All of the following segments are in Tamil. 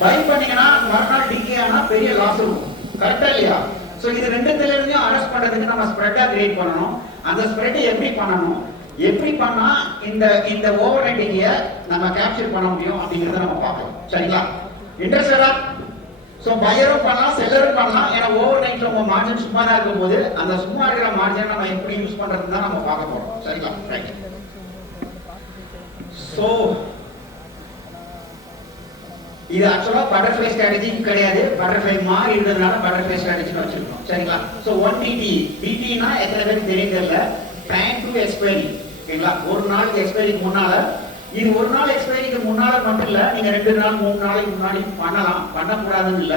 பை பண்ணீங்கன்னா மறுநாள் டிகே ஆனா பெரிய லாஸ் இருக்கும். கரெக்டா இல்லையா? சோ இது ரெண்டுத்துல இருந்தும் அரெஸ்ட் பண்றதுக்கு நம்ம ஸ்ப்ரெட்டா கிரியேட் பண்ணணும். அந்த ஸ்ப்ரெட் எப்படி பண்ணணும், எப்படி பண்ணா இந்த ஓவர் நைட்டிங்க நம்ம கேப்சர் பண்ண முடியும் அப்படிங்கறத நம்ம பார்க்கலாம். சரிங்களா? இன்ட்ரெஸ்டடா? சோ பையரும் பண்ணலாம், செல்லரும் பண்ணலாம். ஏன்னா ஓவர் நைட்ல உங்க மார்ஜின் சும்மா தான் இருக்கும்போது அந்த சும்மா இருக்கிற மார்ஜினை நம்ம எப்படி யூஸ் பண்றதுன்னு தான் நம்ம பார்க்க போறோம். சரிங்களா? ரைட். சோ இது ஆக்சுவலா பட்டர்ஃப்ளை ஸ்ட்ராட்டஜி கிடையாது. பட்டர்ஃப்ளை மாதிரி இருந்ததுனால பட்டர்ஃப்ளை ஸ்ட்ராட்டஜின்னு வச்சிருக்கோம். சரிங்களா? So 1DT. DTனா எத்தனை பேருக்கு தெரியல? Time to expiry. ஓகேங்களா? ஒரு நாளுக்கு எக்ஸ்பைரிக்கு முன்னால, இது ஒரு நாள் எக்ஸ்பைரிக்கு முன்னால மட்டும் இல்ல, நீங்க 2 நாள் 3 நாளைக்கு முன்னாடி பண்ணலாம், பண்ணக்கூடாதுன்னு இல்ல.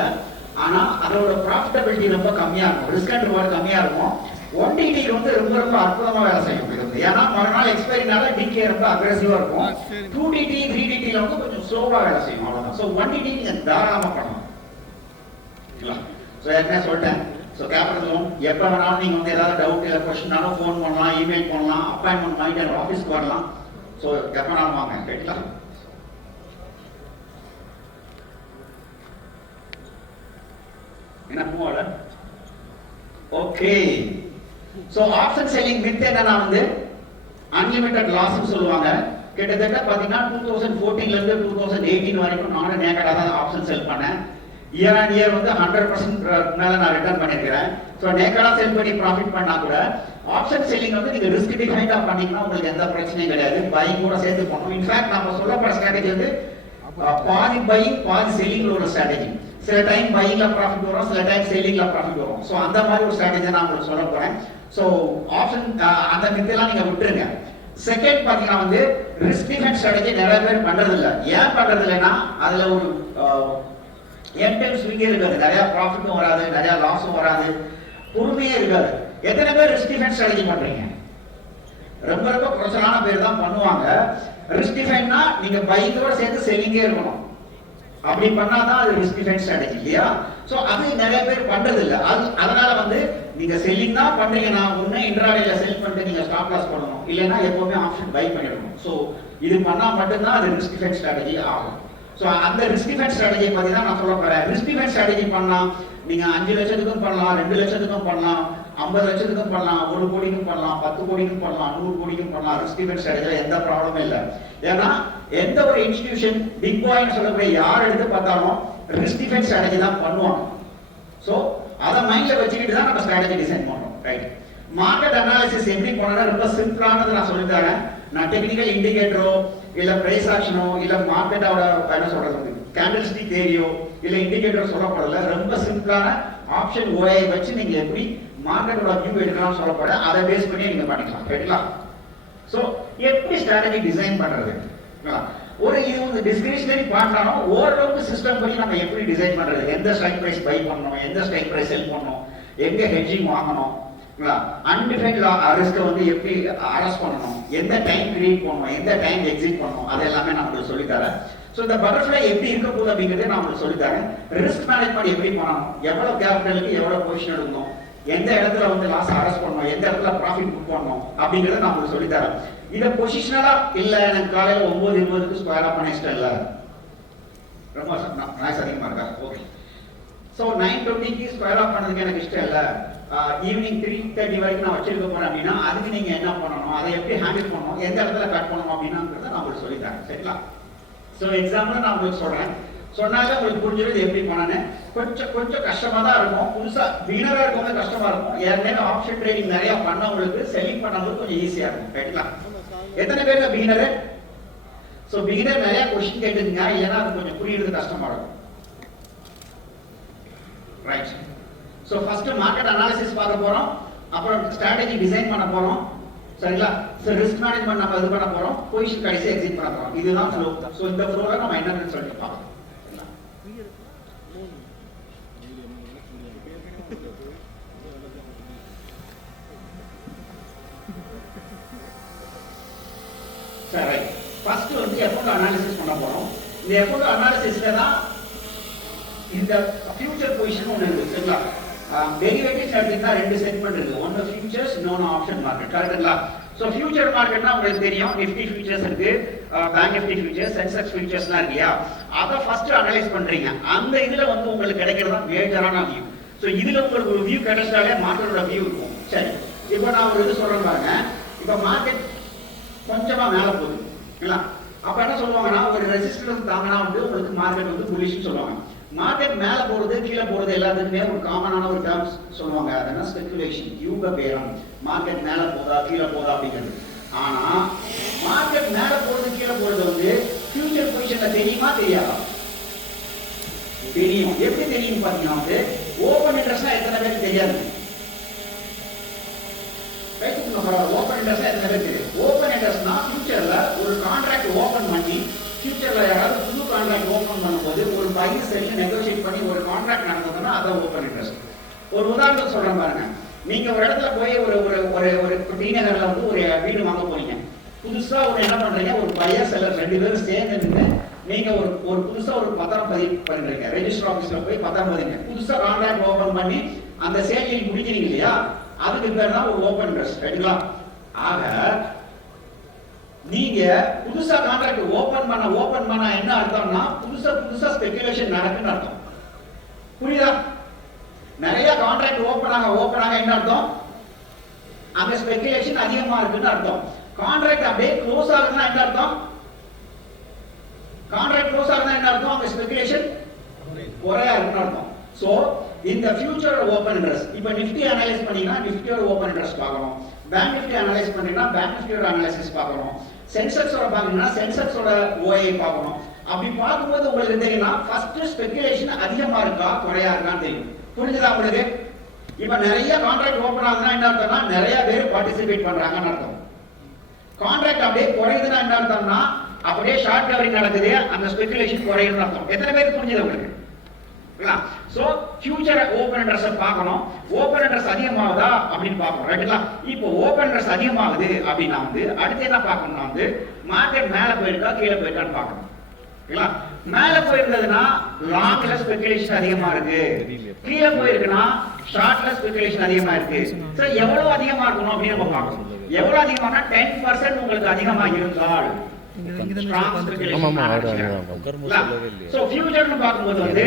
ஆனா அதோட ப்ராஃபிட்டபிலிட்டி ரொம்ப கம்மியா இருக்கும், ரிஸ்க் அண்ட் ரிவார்ட் கம்மியா இருக்கும். 1DT வந்து ரொம்ப ரொம்ப அற்புதமா வேலை செய்யும். ஏன்னா மறுநாள் எக்ஸ்பைரினால டிகே ரொம்ப அக்ரெசிவா இருக்கும். 2DT 3DT வந்து கொஞ்சம் ஸ்லோவா வேலை செய்யும், அவ்வளவுதான். சோ 1DT நீங்க தாராளமா பண்ணலாம். சோ என்ன சொல்லிட்டேன். சோ கேபிட்டல் லோன் எப்ப வேணாலும் நீங்க வந்து ஏதாவது டவுட் இல்ல क्वेश्चनனாலும் ஃபோன் பண்ணலாம், இமெயில் பண்ணலாம், அப்பாயின்ட்மென்ட் வாங்கிட்டு ஆபீஸ்க்கு வரலாம். சோ எப்ப வேணாலும் வாங்க. ரைட்டா? என்ன போல? Okay. So option selling with என்னன்னா வந்து அன்லிமிட்டட் லாஸ் சொல்லுவாங்க. கிட்டத்தட்ட பாத்தீங்கன்னா 2014ல இருந்து 2018 வரைக்கும் நானும் நேக்கடா தான் ஆப்ஷன் செல் பண்ணேன். இயர் ஆன் இயர் வந்து 100% மேல நான் ரிட்டர்ன் பண்ணிருக்கிறேன். சோ நேக்கடா செல் பண்ணி ப்ராஃபிட் பண்ணா கூட ஆப்ஷன் செல்லிங் வந்து நீங்க ரிஸ்க் டிஃபைன்டா பண்ணீங்கன்னா உங்களுக்கு எந்த பிரச்சனையும் கிடையாது. பையிங் கூட சேர்த்து பண்ணணும். இன்ஃபேக்ட் நம்ம சொல்லப்படுற ஸ்ட்ராட்டஜி வந்து பாதி பையிங் பாதி செல்லிங்ல ஒரு ஸ்ட்ராட்டஜி. சில டைம் பையிங்ல ப்ராஃபிட் வரும், சில டைம் செல்லிங்ல ப்ராஃபிட் வரும். சோ அந்த மாதிரி ஒரு ஸ்ட்ராட்டஜி நான் உங்களுக்கு சொல்ல போறேன். சோ ஆப்ஷன் அந்த மித்தெல்லாம் நீங்க விட்டுருங்க. செகண்ட் பாத்தீங்கன்னா வந்து ரிஸ்க் டிஃபைன் ஸ்ட்ராட்டஜி நிறைய பேர் பண்றது இல்ல. ஏன் பண்றது இல்லைன்னா அதுல ஒரு என்டைம் ஸ்விங்கே இருக்காது, நிறைய ப்ராஃபிட்டும் வராது, நிறைய லாஸும் வராது, பொறுமையே இருக்காது. எத்தனை பேர் ரிஸ்க் டிஃபைன் ஸ்ட்ராட்டஜி பண்றீங்க? ரொம்ப ரொம்ப குறைச்சலான பேர் தான் பண்ணுவாங்க. ரிஸ்க் டிஃபைன்னா நீங்க பைக்கோட சேர்த்து செல்லிங்கே இருக்கணும். அப்படி பண்ணாதான் அது ரிஸ்க் டிஃபைன் ஸ்ட்ராட்டஜி இல்லையா? சோ அது நிறைய பேர் பண்றது இல்ல. அதனால வந்து நீங்க செல்லிங் தான் பண்றீங்கன்னா ஒண்ணு இன்ட்ராடேல செல் பண்ணிட்டு நீங்க ஸ்டாப் லாஸ் பண்ணணும், இல்லைன்னா எப்பவுமே ஆப்ஷன் பை பண்ணிடணும். சோ இது பண்ணா மட்டும்தான் அது ரிஸ்க் டிஃபைன் ஸ்ட்ராட்டஜி ஆகும். சோ அந்த ரிஸ்க் டிஃபைன் ஸ்ட்ராட்டஜி பத்தி தான் நான் சொல்ல போறேன். ரிஸ்க் டிஃபைன் ஸ்ட்ராட்டஜி பண்ணா நீங்க 5 லட்சத்துக்கும் பண்ணலாம், 2 லட்சத்துக்கும் பண்ணலாம், 50 லட்சத்துக்கும் பண்ணலாம், 1 கோடிக்கும் பண்ணலாம், 10 கோடிக்கும் பண்ணலாம், 100 கோடிக்கும் பண்ணலாம். ரிஸ்க் டிஃபைன் ஸ்ட்ராட்டஜில எந்த ப்ராப்ளமும் இல்ல. ஏன்னா எந்த ஒரு இன்ஸ்டிடியூஷன் பிக் பாய்னு சொல்லக்கூடிய யார் எடுத்து பார்த்தாலும் ரிஸ்க் டிஃபைன் ஸ்ட்ராட்டஜி தான் பண்ணுவாங்க. சோ அத மைண்ட்ல வச்சுக்கிட்டு தான் நம்ம ஸ்ட்ராட்டஜி டிசைன் பண்றோம். ரைட்? மார்க்கெட் அனாலிசிஸ் எப்படி பண்ணனும் ரொம்ப சிம்பிளானது நான் சொல்லி தரேன். நான் டெக்னிக்கல் இண்டிகேட்டரோ இல்ல பிரைஸ் ஆக்ஷனோ இல்ல மார்க்கெட்டோட என்ன சொல்றது கேண்டில்ஸ்டிக் தேரியோ இல்ல இண்டிகேட்டர் சொல்லப்படல. ரொம்ப சிம்பிளான ஆப்ஷன் ஓஐ வச்சு நீங்க எப்படி மார்க்கெட்டோட வியூ எடுக்கலாம்னு சொல்லப்பட அதை பேஸ் பண்ணி நீங்க பண்ணிக்கலாம். ரைட்டா? சோ எப்படி ஸ்ட்ராட்டஜி டிசைன் பண்றது? ஒரு இது வந்து டிஸ்கிரிஷனரி பார்ட்டாலும் ஓரளவுக்கு சிஸ்டம் பண்ணி நம்ம எப்படி டிசைன் பண்றது, எந்த ஸ்ட்ரைக் பிரைஸ் பை பண்ணணும், எந்த ஸ்ட்ரைக் பிரைஸ் செல் பண்ணணும், எங்க ஹெட்ஜிங் வாங்கணும், அன்டிஃபைன்ட் ரிஸ்க் வந்து எப்படி அரெஸ்ட் பண்ணணும், எந்த டைம் கிரியேட் பண்ணணும், எந்த டைம் எக்ஸிட் பண்ணணும், அது எல்லாமே நான் உங்களுக்கு சொல்லி தரேன். சோ இந்த பட்டர்ஃப்ளை எப்படி இருக்க போகுது அப்படிங்கறத நான் உங்களுக்கு சொல்லி தரேன். ரிஸ்க் மேனேஜ்மெண்ட் எப்படி பண்ணணும், எவ்வளவு கேபிட்டலுக்கு எவ்வளவு பொசிஷன் எடுக்கணும், எந்த இடத்துல வந்து லாஸ் அரெஸ்ட் பண்ணணும், எந்த இடத்துல ப்ராஃபிட் புக் பண்ணணும் அப்படிங்கறத நான் உங்களுக்கு சொல்லி தரேன். இத பொசிஷனலா இல்ல எனக்கு காலையில 9:20க்கு ஸ்கொயர் ஆஃப் பண்ண இஷ்டம் இல்ல, ரொம்ப நாய்ஸ் அதிகமா இருக்கா, ஓகே. சோ 9:20க்கு ஸ்கொயர் ஆஃப் பண்ணதுக்கு எனக்கு இஷ்டம் இல்ல, ஈவினிங் 3:30 வரைக்கும் நான் வச்சிருக்க போறேன் அப்படின்னா அதுக்கு நீங்க என்ன பண்ணணும், அதை எப்படி ஹேண்டில் பண்ணணும், எந்த இடத்துல கட் பண்ணணும் அப்படின்னாங்கிறத நான் உங்களுக்கு சொல்லி தரேன். சரிங்களா? சோ எக்ஸாம்பிள் நான் உங்களுக்கு சொல்றேன், சொன்னாலே உங்களுக்கு புரிஞ்சிருது எப்படி பண்ணணும். கொஞ்சம் கஷ்டமா தான் இருக்கும், புதுசா பிகினரா இருக்கவங்க கஷ்டமா இருக்கும். ஏற்கனவே ஆப்ஷன் ட்ரேடிங் நிறைய பண்ணவங்களுக்கு செல்லிங் பண்ணவங்களுக்கு கொஞ்சம் ஈஸியா இருக்கும். ரைட்டுங்களா? எத்தனை பேருக்கு பிகினர்? சோ பிகினர் நிறைய क्वेश्चन கேட்டுங்க, இல்லனா அது கொஞ்சம் புரியுறது கஷ்டமா இருக்கும். Right? So first market analysis பார்க்க போறோம், அப்புறம் ஸ்ட்ராட்டஜி டிசைன் பண்ண போறோம். சரிங்களா? சோ ரிஸ்க் மேனேஜ்மென்ட் நம்ம இது பண்ண போறோம், பொசிஷன் கடைசி எக்ஸிட் பண்ண போறோம். இதுதான் ஃப்ளோ. சோ இந்த ஃப்ளோல நம்ம என்னன்னு சொல்லிட்டு பார்க்கலாம். சரி, ஃபர்ஸ்ட் வந்து அக்கவுண்ட் அனாலிசிஸ் பண்ண போறோம். இந்த அக்கவுண்ட் அனாலிசிஸ்ல தான் இந்த ஃபியூச்சர் பொசிஷன் ஒன்னு இருக்கு. சரிங்களா? டெரிவேட்டிவ்ஸ் எடுத்தீங்கன்னா ரெண்டு செக்மெண்ட் இருக்கு, ஒன்னு ஃபியூச்சர்ஸ், இன்னொன்னு ஆப்ஷன் மார்க்கெட். கரெக்ட்டுங்களா? சோ ஃபியூச்சர் மார்க்கெட்னா உங்களுக்கு தெரியும், நிஃப்டி ஃபியூச்சர்ஸ் இருக்கு, பேங்க் நிஃப்டி ஃபியூச்சர்ஸ், சென்செக்ஸ் ஃபியூச்சர்ஸ்லாம் இருக்கு இல்லையா, அதை ஃபர்ஸ்ட் அனலைஸ் பண்றீங்க. அந்த இதுல வந்து உங்களுக்கு கிடைக்கிறதா மேஜரான வியூ. சோ இதுல உங்களுக்கு ஒரு வியூ கிடைச்சாலே மார்க்கெட்டோட வியூ இருக்கும். சரி, இப்போ நான் ஒரு இது சொல்றேன் பாருங்க. இப்போ மார்க்கெட் கொஞ்சமா மேல போகுது இல்ல, அப்ப என்ன சொல்லுவாங்கன்னா ஒரு ரெசிஸ்டன்ஸ் தாங்கினா வந்து உங்களுக்கு மார்க்கெட் வந்து புல்லிஷ்னு சொல்லுவாங்க. மார்க்கெட் மேல போறது கீழே போறது எல்லாத்துக்குமே ஒரு காமனான ஒரு டேர்ம்ஸ் சொல்லுவாங்க, அதெல்லாம் ஸ்பெகுலேஷன், யூக பேரம். மார்க்கெட் மேல போதா கீழே போதா அப்படிங்கிறது. ஆனா மார்க்கெட் மேல போறது கீழே போறது வந்து ஃபியூச்சர் பொசிஷன்ல தெரியுமா தெரியாதா? தெரியும். எப்படி தெரியும் பாத்தீங்கன்னா வந்து ஓபன் இன்ட்ரெஸ்ட்னா எத்தனை பேருக்கு தெரியாது? ஓபன் இன்ட்ரெஸ்ட்னா எத்தனை பேருக்கு தெரியும்? ஓபன் இன்ட்ரெஸ்ட்னா ஃபியூச்சர்ல ஒரு கான்ட்ராக்ட் ஓபன் பண்ணி ஃபியூச்சர்ல யாராவது புது கான்ட்ராக்ட் ஓபன் பண்ணும்போது ஒரு பையன் சரி நெகோசியேட் பண்ணி ஒரு கான்ட்ராக்ட் நடந்ததுன்னா அதான் ஓபன் இன்ட்ரெஸ்ட். ஒரு உதாரணத்துக்கு சொல்றேன் பாருங்க. நீங்க ஒரு இடத்துல போய் ஒரு ஒரு ஒரு ஒரு டி நகர்ல வந்து ஒரு வீடு வாங்க போறீங்க. புதுசா ஒரு என்ன பண்றீங்க, ஒரு பையர் செல்லர் ரெண்டு பேரும் சேர்ந்து நின்று நீங்க ஒரு புதுசா ஒரு பத்திரம் பதிவு பண்றீங்க. ரெஜிஸ்டர் ஆபீஸ்ல போய் பத்திரம் பதிங்க. புதுசா கான்ட்ராக்ட் ஓபன் பண்ணி அந்த சேல் முடிக்கிறீங்க இல்லையா, அதுக்கு பேர் தான் ஒரு ஓபன் இன்ட்ரெஸ்ட். ரைட்டுங்களா? ஆக நீங்க புதுசா கான்ட்ராக்ட் ஓபன் பண்ண என்ன அர்த்தம்னா புதுசா ஸ்பெகுலேஷன் நடக்குன்னு அர்த்தம். புரியுதா? நிறைய கான்ட்ராக்ட் ஓபன் ஆக என்ன அர்த்தம்? அங்க ஸ்பெகுலேஷன் அதிகமா இருக்குன்னு அர்த்தம். கான்ட்ராக்ட் அப்படியே க்ளோஸ் ஆகுதுன்னா என்ன அர்த்தம்? கான்ட்ராக்ட் க்ளோஸ் ஆகுதுன்னா என்ன அர்த்தம்? அங்க ஸ்பெகுலேஷன் குறையா இருக்குன்னு அர்த்தம். சோ இந்த ஃபியூச்சர் ஓபன் இன்ட்ரெஸ்ட், இப்போ நிஃப்டி அனலைஸ் பண்ணீங்கன்னா நிஃப்டியோட ஓபன் இன்ட்ரெஸ்ட் பார்க்கணும். பேங்க் நிஃப்டி அனலைஸ் பண்ணீங்கன்னா பேங்க் நிஃப்டியோட அனலைசிஸ் பார்க்கணும். சென்செக்ஸோட பாத்தீங்கன்னா சென்செக்ஸோட ஓஐ பார்க்கணும். அப்படி பார்க்கும்போது உங்களுக்கு தெரியும்னா ஃபர்ஸ்ட் ஸ்பெகுலேஷன் அதிகமா இருக்கா குறையா இருக்கான்னு தெரியும். புரிஞ்சுதா உங்களுக்கு? இப்ப நிறைய கான்ட்ராக்ட் ஓபன் ஆகுதுன்னா என்ன அர்த்தம்னா நிறைய பேர் பார்ட்டிசிபேட் பண்றாங்கன்னு அர்த்தம். கான்ட்ராக்ட் அப்படியே குறையுதுன்னா என்ன அர்த்தம்னா அப்படியே ஷார்ட் கவரிங் நடக்குது, அந்த ஸ்பெகுலேஷன் குறையுதுன்னு அர்த்தம். எத்தனை பேருக்கு புரிஞ்சுது உங்களுக்கு? சோ ஃபியூச்சர் ஓபன் இன்ட்ரெஸ்ட் பார்க்கணும். ஓபன் இன்ட்ரெஸ்ட் அதிகமாகுதா அப்படின்னு பார்க்கணும். ரைட்டுங்களா? இப்போ ஓபன் இன்ட்ரெஸ்ட் அதிகமாகுது அப்படின்னா வந்து அடுத்து என்ன பார்க்கணும்னா வந்து மார்க்கெட் மேல போயிருக்கா கீழே போயிருக்கான்னு பார்க்கணும். ஓகேங்களா? மேல போயிருந்ததுன்னா லாங்ல ஸ்பெகுலேஷன் அதிகமா இருக்கு, கீழே போயிருக்குன்னா ஷார்ட்ல ஸ்பெகுலேஷன் அதிகமா இருக்கு. சோ எவ்வளவு அதிகமா இருக்கணும் அப்படின்னு நம்ம பார்க்கணும். எவ்வளவு அதிகமானா 10% உங்களுக்கு அதிகமா இருந்தால் சோ ஃபியூச்சர்னு பாக்கும்போது வந்து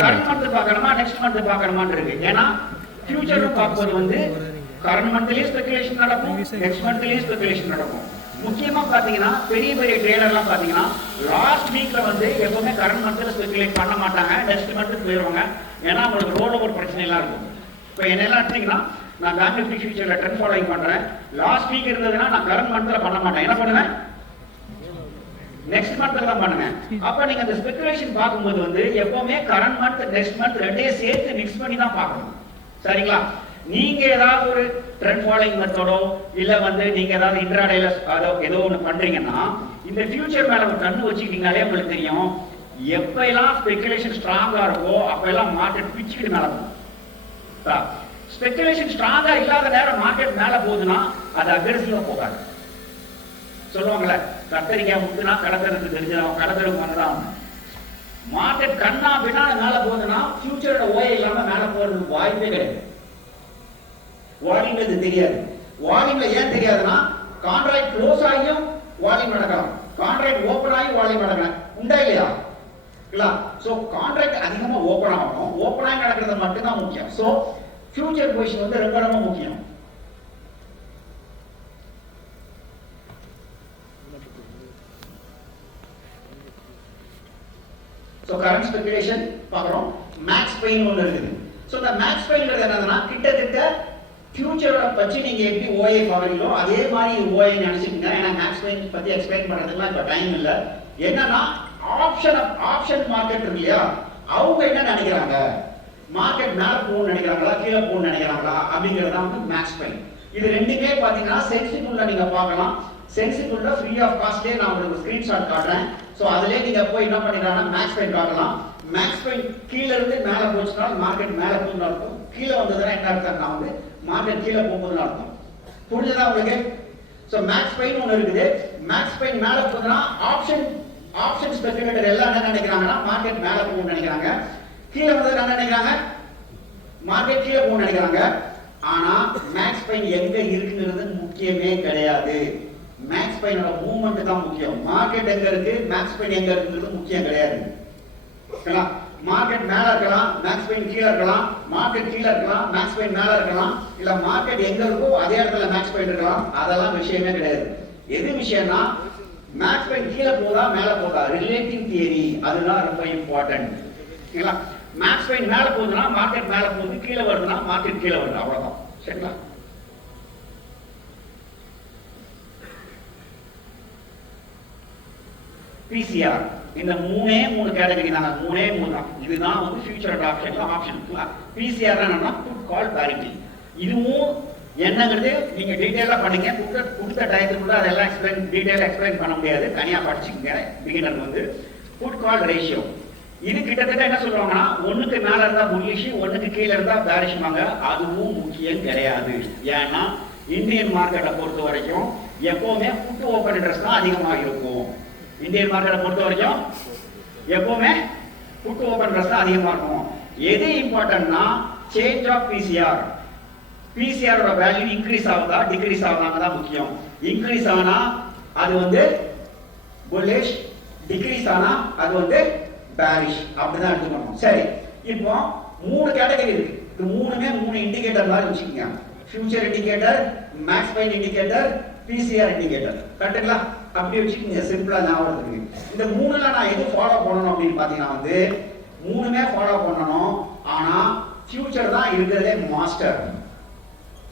கரண்ட் மந்த் பார்க்கணுமா நெக்ஸ்ட் மந்த் பார்க்கணுமான்னு இருக்கு. ஏன்னா ஃபியூச்சர்னு பார்க்கும்போது வந்து கரண்ட் மந்த்லயே ஸ்பெகுலேஷன் நடக்கும், நெக்ஸ்ட் மந்த்லயே ஸ்பெகுலேஷன் நடக்கும். முக்கியமா பாத்தீங்கன்னா பெரிய ட்ரேடர்லாம் பாத்தீங்கன்னா லாஸ்ட் வீக்ல வந்து எப்பவுமே கரண்ட் மந்த்ல ஸ்பெகுலேட் பண்ண மாட்டாங்க, நெக்ஸ்ட் மந்த் போயிருவாங்க. ஏன்னா உங்களுக்கு ரோல் ஓவர் பிரச்சனை எல்லாம் இருக்கும். இப்போ என்னெல்லாம் எடுத்தீங்கன்னா நான் பேங்க் நிஃப்டி ஃபியூச்சர்ல ட்ரெண்ட் ஃபாலோயிங் பண்றேன். லாஸ்ட் வீக் இருந்ததுன்னா நான் கரண்ட் மந்த்ல பண்ண மாட்டேன். என்ன பண்ணுவேன்? நெக்ஸ்ட் மந்த்ல தான் பண்ணுங்க. அப்ப நீங்க அந்த ஸ்பெகுலேஷன் பார்க்கும்போது வந்து எப்பவுமே கரண்ட் மந்த் நெக்ஸ்ட் மந்த் ரெண்டையும் சேர்த்து மிக்ஸ் பண்ணி தான் பார்க்கணும். சரிங்களா? நீங்க ஏதாவது ஒரு ட்ரெண்ட் ஃபாலோயிங் மெத்தடோ இல்ல வந்து நீங்க ஏதாவது இன்ட்ராடேல ஏதோ ஒன்று பண்றீங்கன்னா இந்த ஃபியூச்சர் மேல ஒரு கண்ணு வச்சுக்கிட்டீங்கனாலே உங்களுக்கு தெரியும் எப்ப எல்லாம் ஸ்பெகுலேஷன் ஸ்ட்ராங்கா இருக்கோ அப்ப எல்லாம் மார்க்கெட் பிச்சுக்கிட்டு நடக்கும். ஸ்பெகுலேஷன் ஸ்ட்ராங்கா இல்லாத நேரம் மார்க்கெட் மேல போகுதுன்னா அது அக்ரெசிவா போகாது. சொல்லுவாங்கல்ல, கத்தரிக்காய் முட்டுனா கடத்தருக்கு தெரிஞ்சிடும், கடத்தருக்கு வந்துதான். மார்க்கெட் கண்ணா அப்படின்னா மேல போகுதுன்னா ஃபியூச்சரோட ஓய இல்லாம மேல போறதுக்கு வாய்ப்பே கிடையாது. வால்யூம் தெரியாது. வால்யூம்ல ஏன் தெரியாதுன்னா கான்ட்ராக்ட் க்ளோஸ் ஆகியும் வால்யூம் நடக்கலாம், கான்ட்ராக்ட் ஓபன் ஆகி வால்யூம் நடக்கலாம். உண்டா இல்லையா? இல்ல. சோ கான்ட்ராக்ட் அதிகமா ஓபன் ஆகணும், ஓபன் ஆகி நடக்கிறது மட்டும் தான் முக்கியம். சோ ஃபியூச்சர் பொசிஷன் வந்து ரொம்ப ரொம்ப முக்கியம். சோ கரண்ட் ஸ்பெகுலேஷன் பார்க்கறோம். மேக்ஸ் பெயின் ஒன்னு இருக்குது. சோ இந்த மேக்ஸ் பெயின்ங்கிறது என்னன்னா கிட்டத்தட்ட ஃபியூச்சரோட பத்தி நீங்க எப்படி ஓஏ பாக்குறீங்களோ அதே மாதிரி ஓஏ நினைச்சுக்கங்க. ஏன்னா மேக்ஸ் பெயின் பத்தி எக்ஸ்பிளைன் பண்றதுக்குலாம் இப்ப டைம் இல்ல. என்னன்னா ஆப்ஷன் மார்க்கெட் இருக்கு இல்லையா, அவங்க என்ன நினைக்கிறாங்க, மார்க்கெட் மேல போகணும்னு நினைக்கிறாங்களா கீழே போகணும்னு நினைக்கிறாங்களா அப்படிங்கிறது தான் வந்து மேக்ஸ் பெயின். இது ரெண்டுமே பாத்தீங்கன்னா சென்சிபிள்ல நீங்க பார்க்கலாம். சென்சிபிள்ல ஃப்ரீ ஆஃப் காஸ்ட்லயே நான் உங்களுக்கு ஸ்கிரீன்ஷாட் காட்டுறேன். சோ அதுலயே நீங்க போய் என்ன பண்ணிடலாம், மேக்ஸ் பெயின் பார்க்கலாம். மேக்ஸ் பெயின் கீழ இருந்து மேல போச்சுனா மார்க்கெட் மேல போகுதுன்னு அர்த்தம், கீழ வந்ததுன்னா என்ன அர்த்தம்னா வந்து மார்க்கெட் கீழ போகுதுன்னு அர்த்தம். புரியுதா உங்களுக்கு? சோ மேக்ஸ் பெயின் ஒன்னு இருக்குது. மேக்ஸ் பெயின் மேல போகுதுன்னா ஆப்ஷன் ஸ்பெகுலேட்டர் எல்லாம் என்ன நினைக்கிறாங்கன்னா மார்க்கெட் மேல போகும்னு நினைக்கிறாங்க, கீழ வந்தது என்ன நினைக்கிறாங்க, மார்க்கெட் கீழ போகும்னு நினைக்கிறாங்க. ஆனா மேக்ஸ் பாயிண்ட் எங்க இருக்குங்கிறது முக்கியமே கிடையாது. மேக்ஸ் பாயிண்டோட மூவ்மெண்ட் தான் முக்கியம். மார்க்கெட் எங்க இருக்கு, மேக்ஸ் பாயிண்ட் எங்க இருக்குங்கிறது முக்கியம் கிடையாது. மார்க்கெட் மேல இருக்கலாம், மேக்ஸ் பாயிண்ட் கீழே இருக்கலாம், மார்க்கெட் கீழே இருக்கலாம், மேக்ஸ் பாயிண்ட் மேல இருக்கலாம், இல்ல மார்க்கெட் எங்க இருக்கோ அதே இடத்துல மேக்ஸ் பாயிண்ட் இருக்கலாம். அதெல்லாம் விஷயமே கிடையாது. எது விஷயம்னா மேக்ஸ் பாயிண்ட் கீழே போதா மேல போதா, ரிலேட்டிவ் தியரி, அதுதான் ரொம்ப இம்பார்ட்டன்ட். சரிங்களா? மேக்ஸ் பாயிண்ட் மேல போகுதுன்னா மார்க்கெட் மேல போகுது, கீழே வருதுன்னா மார்க்கெட் கீழே வருது, அவ்வளவுதான். சரிங்களா? பிசிஆர் இந்த மூணு கேட்டகரி தாங்க, மூணே தான். இதுதான் வந்து ஃபியூச்சர் ஆப்ஷன்ல ஆப்ஷன். பிசிஆர் என்னன்னா புட் கால் பேரிட்டி. இதுவும் என்னங்கிறது நீங்க டீடைலா பண்ணீங்க, கொடுத்த டயத்துக்குள்ள அதெல்லாம் எக்ஸ்பிளைன் பண்ண முடியாது, தனியா படிச்சுக்கங்க. பிகினர் வந்து புட் கால் ரேஷியோ இது கிட்டத்தட்ட என்ன சொல்லுவாங்கன்னா ஒண்ணுக்கு மேல இருந்தா புல்லிஷ், ஒண்ணுக்கு கீழே இருந்தா பேரிஷ்மாங்க. அதுவும் முக்கியம் கிடையாது. ஏன்னா இந்தியன் மார்க்கெட்டை பொறுத்த வரைக்கும் எப்பவுமே புட் ஓபன் இன்ட்ரெஸ்ட் தான் அதிகமாக இருக்கும். இந்தியன் மார்க்கெட்டை பொறுத்த வரைக்கும் எப்பவுமே புட் ஓபன் இன்ட்ரெஸ்ட் தான் அதிகமா இருக்கும். எது இம்பார்ட்டன்ட்னா சேஞ்ச் ஆஃப் பிசிஆர். பிசிஆரோட வேல்யூ இன்க்ரீஸ் ஆகுதா டிக்ரீஸ் ஆகுதாங்க தான் முக்கியம். இன்க்ரீஸ் ஆனா அது வந்து புல்லிஷ், டிக்ரீஸ் ஆனா அது வந்து பேரிஷ், அப்படிதான் எடுத்துக்கணும். சரி, இப்போ மூணு கேட்டகரி இருக்கு. இது மூணு இண்டிகேட்டர் மாதிரி வச்சுக்கோங்க. Future indicator, max point indicator, PCR indicator. கரெக்ட்டுங்களா? அப்படி வச்சுக்கோங்க, சிம்பிளா ஞாபகம் இருக்கு. இந்த மூணுல நான் எது ஃபாலோ பண்ணணும் அப்படின்னு பாத்தீங்கன்னா வந்து மூணுமே ஃபாலோ பண்ணணும். ஆனா ஃபியூச்சர் தான் இருக்கிறதே மாஸ்டர்.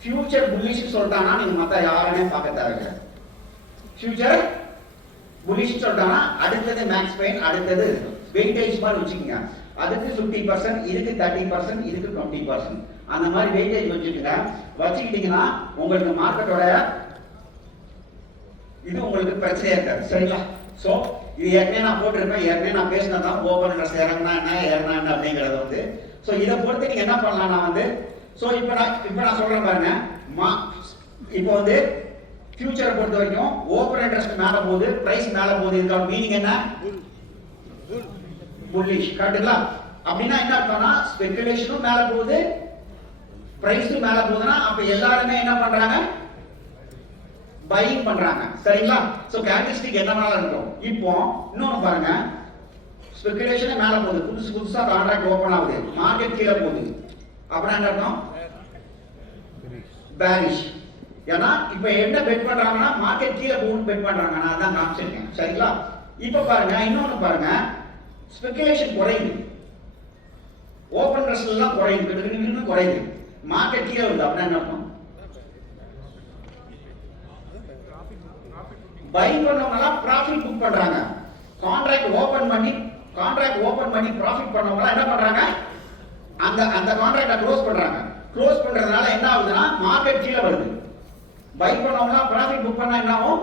ஃபியூச்சர் புல்லிஷ் சொல்லிட்டாங்கன்னா நீங்க மத்த யாருமே பார்க்க தேவையில்லை. ஃபியூச்சர் புல்லிஷ் சொல்லிட்டாங்கன்னா அடுத்தது மேக்ஸ் பாயிண்ட், அடுத்தது வெயிட்டேஜ் மாதிரி வச்சுக்கோங்க. அதுக்கு 50%, இதுக்கு 30%, இதுக்கு 20%, அந்த மாதிரி வெயிட்டேஜ் வச்சுக்கோங்க. வச்சுக்கிட்டீங்கன்னா உங்களுக்கு மார்க்கெட்டோட இது உங்களுக்கு பிரச்சனையா இருக்காது. சரிங்களா? சோ இது ஏற்கனவே நான் போட்டிருப்பேன், ஏற்கனவே நான் பேசினதான் ஓபன் இன்ட்ரெஸ்ட் இறங்கினா என்ன அப்படிங்கிறது வந்து. சோ இதை பொறுத்து நீங்க என்ன பண்ணலாம் நான் வந்து சோ இப்ப நான் சொல்றேன் பாருங்க. இப்போ வந்து ஃபியூச்சரை பொறுத்த வரைக்கும் ஓபன் இன்ட்ரெஸ்ட் மேல போகுது, பிரைஸ் மேல போகுது. இதோட மீனிங் என்ன? புல்லிஷ். கரெக்ட்டுங்களா? அப்படின்னா என்ன அர்த்தம்னா ஸ்பெகுலேஷனும் மேல போகுது, பிரைஸும் மேல போகுதுன்னா அப்ப எல்லாருமே என்ன பண்றாங்க? பையிங் பண்றாங்க. சரிங்களா? சோ கேரக்டரிஸ்டிக் என்னவால இருக்கும். இப்போ இன்னொன்னு பாருங்க, ஸ்பெகுலேஷனே மேல போகுது, புதுசா கான்ட்ராக்ட் ஓபன் ஆகுது, மார்க்கெட் கீழே போகுது, அப்புறம் என்ன அர்த்தம்? பேரிஷ். ஏன்னா இப்ப என்ன பெட் பண்றாங்கன்னா மார்க்கெட் கீழே போகும்னு பெட் பண்றாங்க. நான் அதான் காமிச்சிருக்கேன். சரிங்களா? இப்ப பாருங்க, இன்னொன்னு பாருங்க, ஸ்பெகுலேஷன் குறையுது, ஓபன் இன்ட்ரெஸ்ட் எல்லாம் குறையுது, குறையுது, மார்க்கெட் கீழே வருது. அப்படின்னா என்ன அர்த்தம்? பை பண்ணவங்க எல்லாம் ப்ராஃபிட் புக் பண்றாங்க. கான்ட்ராக்ட் ஓபன் பண்ணி ப்ராஃபிட் பண்ணவங்க என்ன பண்றாங்க? அந்த கான்ட்ராக்ட க்ளோஸ் பண்றாங்க. க்ளோஸ் பண்றதுனால என்ன ஆகுதுன்னா மார்க்கெட் கீழே வருது. பை பண்ணவங்க ப்ராஃபிட் புக் பண்ணா என்ன ஆகும்?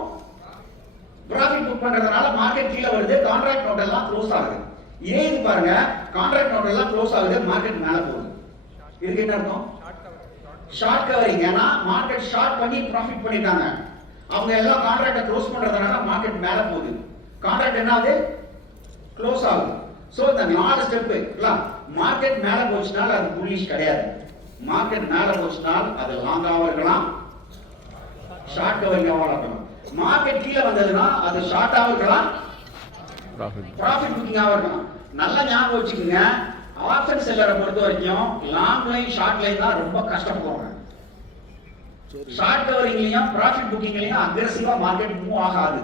ப்ராஃபிட் புக் பண்றதுனால மார்க்கெட் கீழே வருது, கான்ட்ராக்ட் நோட் எல்லாம் க்ளோஸ் ஆகுது. இதே இது பாருங்க, கான்ட்ராக்ட் நோட் எல்லாம் க்ளோஸ் ஆகுது, மார்க்கெட் மேல போகுது. இதுக்கு என்ன அர்த்தம்? Short covering. ஏன்னா மார்க்கெட் ஷார்ட் பண்ணி ப்ராஃபிட் பண்ணிட்டாங்க. அவங்க எல்லாம் கான்ட்ராக்ட க்ளோஸ் பண்றதுனால மார்க்கெட் மேல போகுது, கான்ட்ராக்ட் என்ன ஆகுது? க்ளோஸ் ஆகுது. சோ இந்த 4 ஸ்டெப் மார்க்கெட் மேல போச்சுனால அது புல்லிஷ் கிடையாது. மார்க்கெட் மேல போச்சுனால் அது லாங்காவும் இருக்கலாம், ஷார்ட் கவரிங்காவும் இருக்கலாம். மார்க்கெட் கீழே வந்ததுன்னா அது ஷார்ட்டாவும் இருக்கலாம், ப்ராஃபிட் புக்கிங்காவும் இருக்கலாம். நல்லா ஞாபகம் வச்சுக்கோங்க, ஆப்ஷன் செல்லரை பொறுத்த வரைக்கும் லாங் லைன் ஷார்ட் லைன் தான் ரொம்ப கஷ்டப்படுவாங்க. ஷார்ட் கவரிங்லயும் ப்ராஃபிட் புக்கிங்லயும் அக்ரெசிவா மார்க்கெட் மூவ் ஆகாது.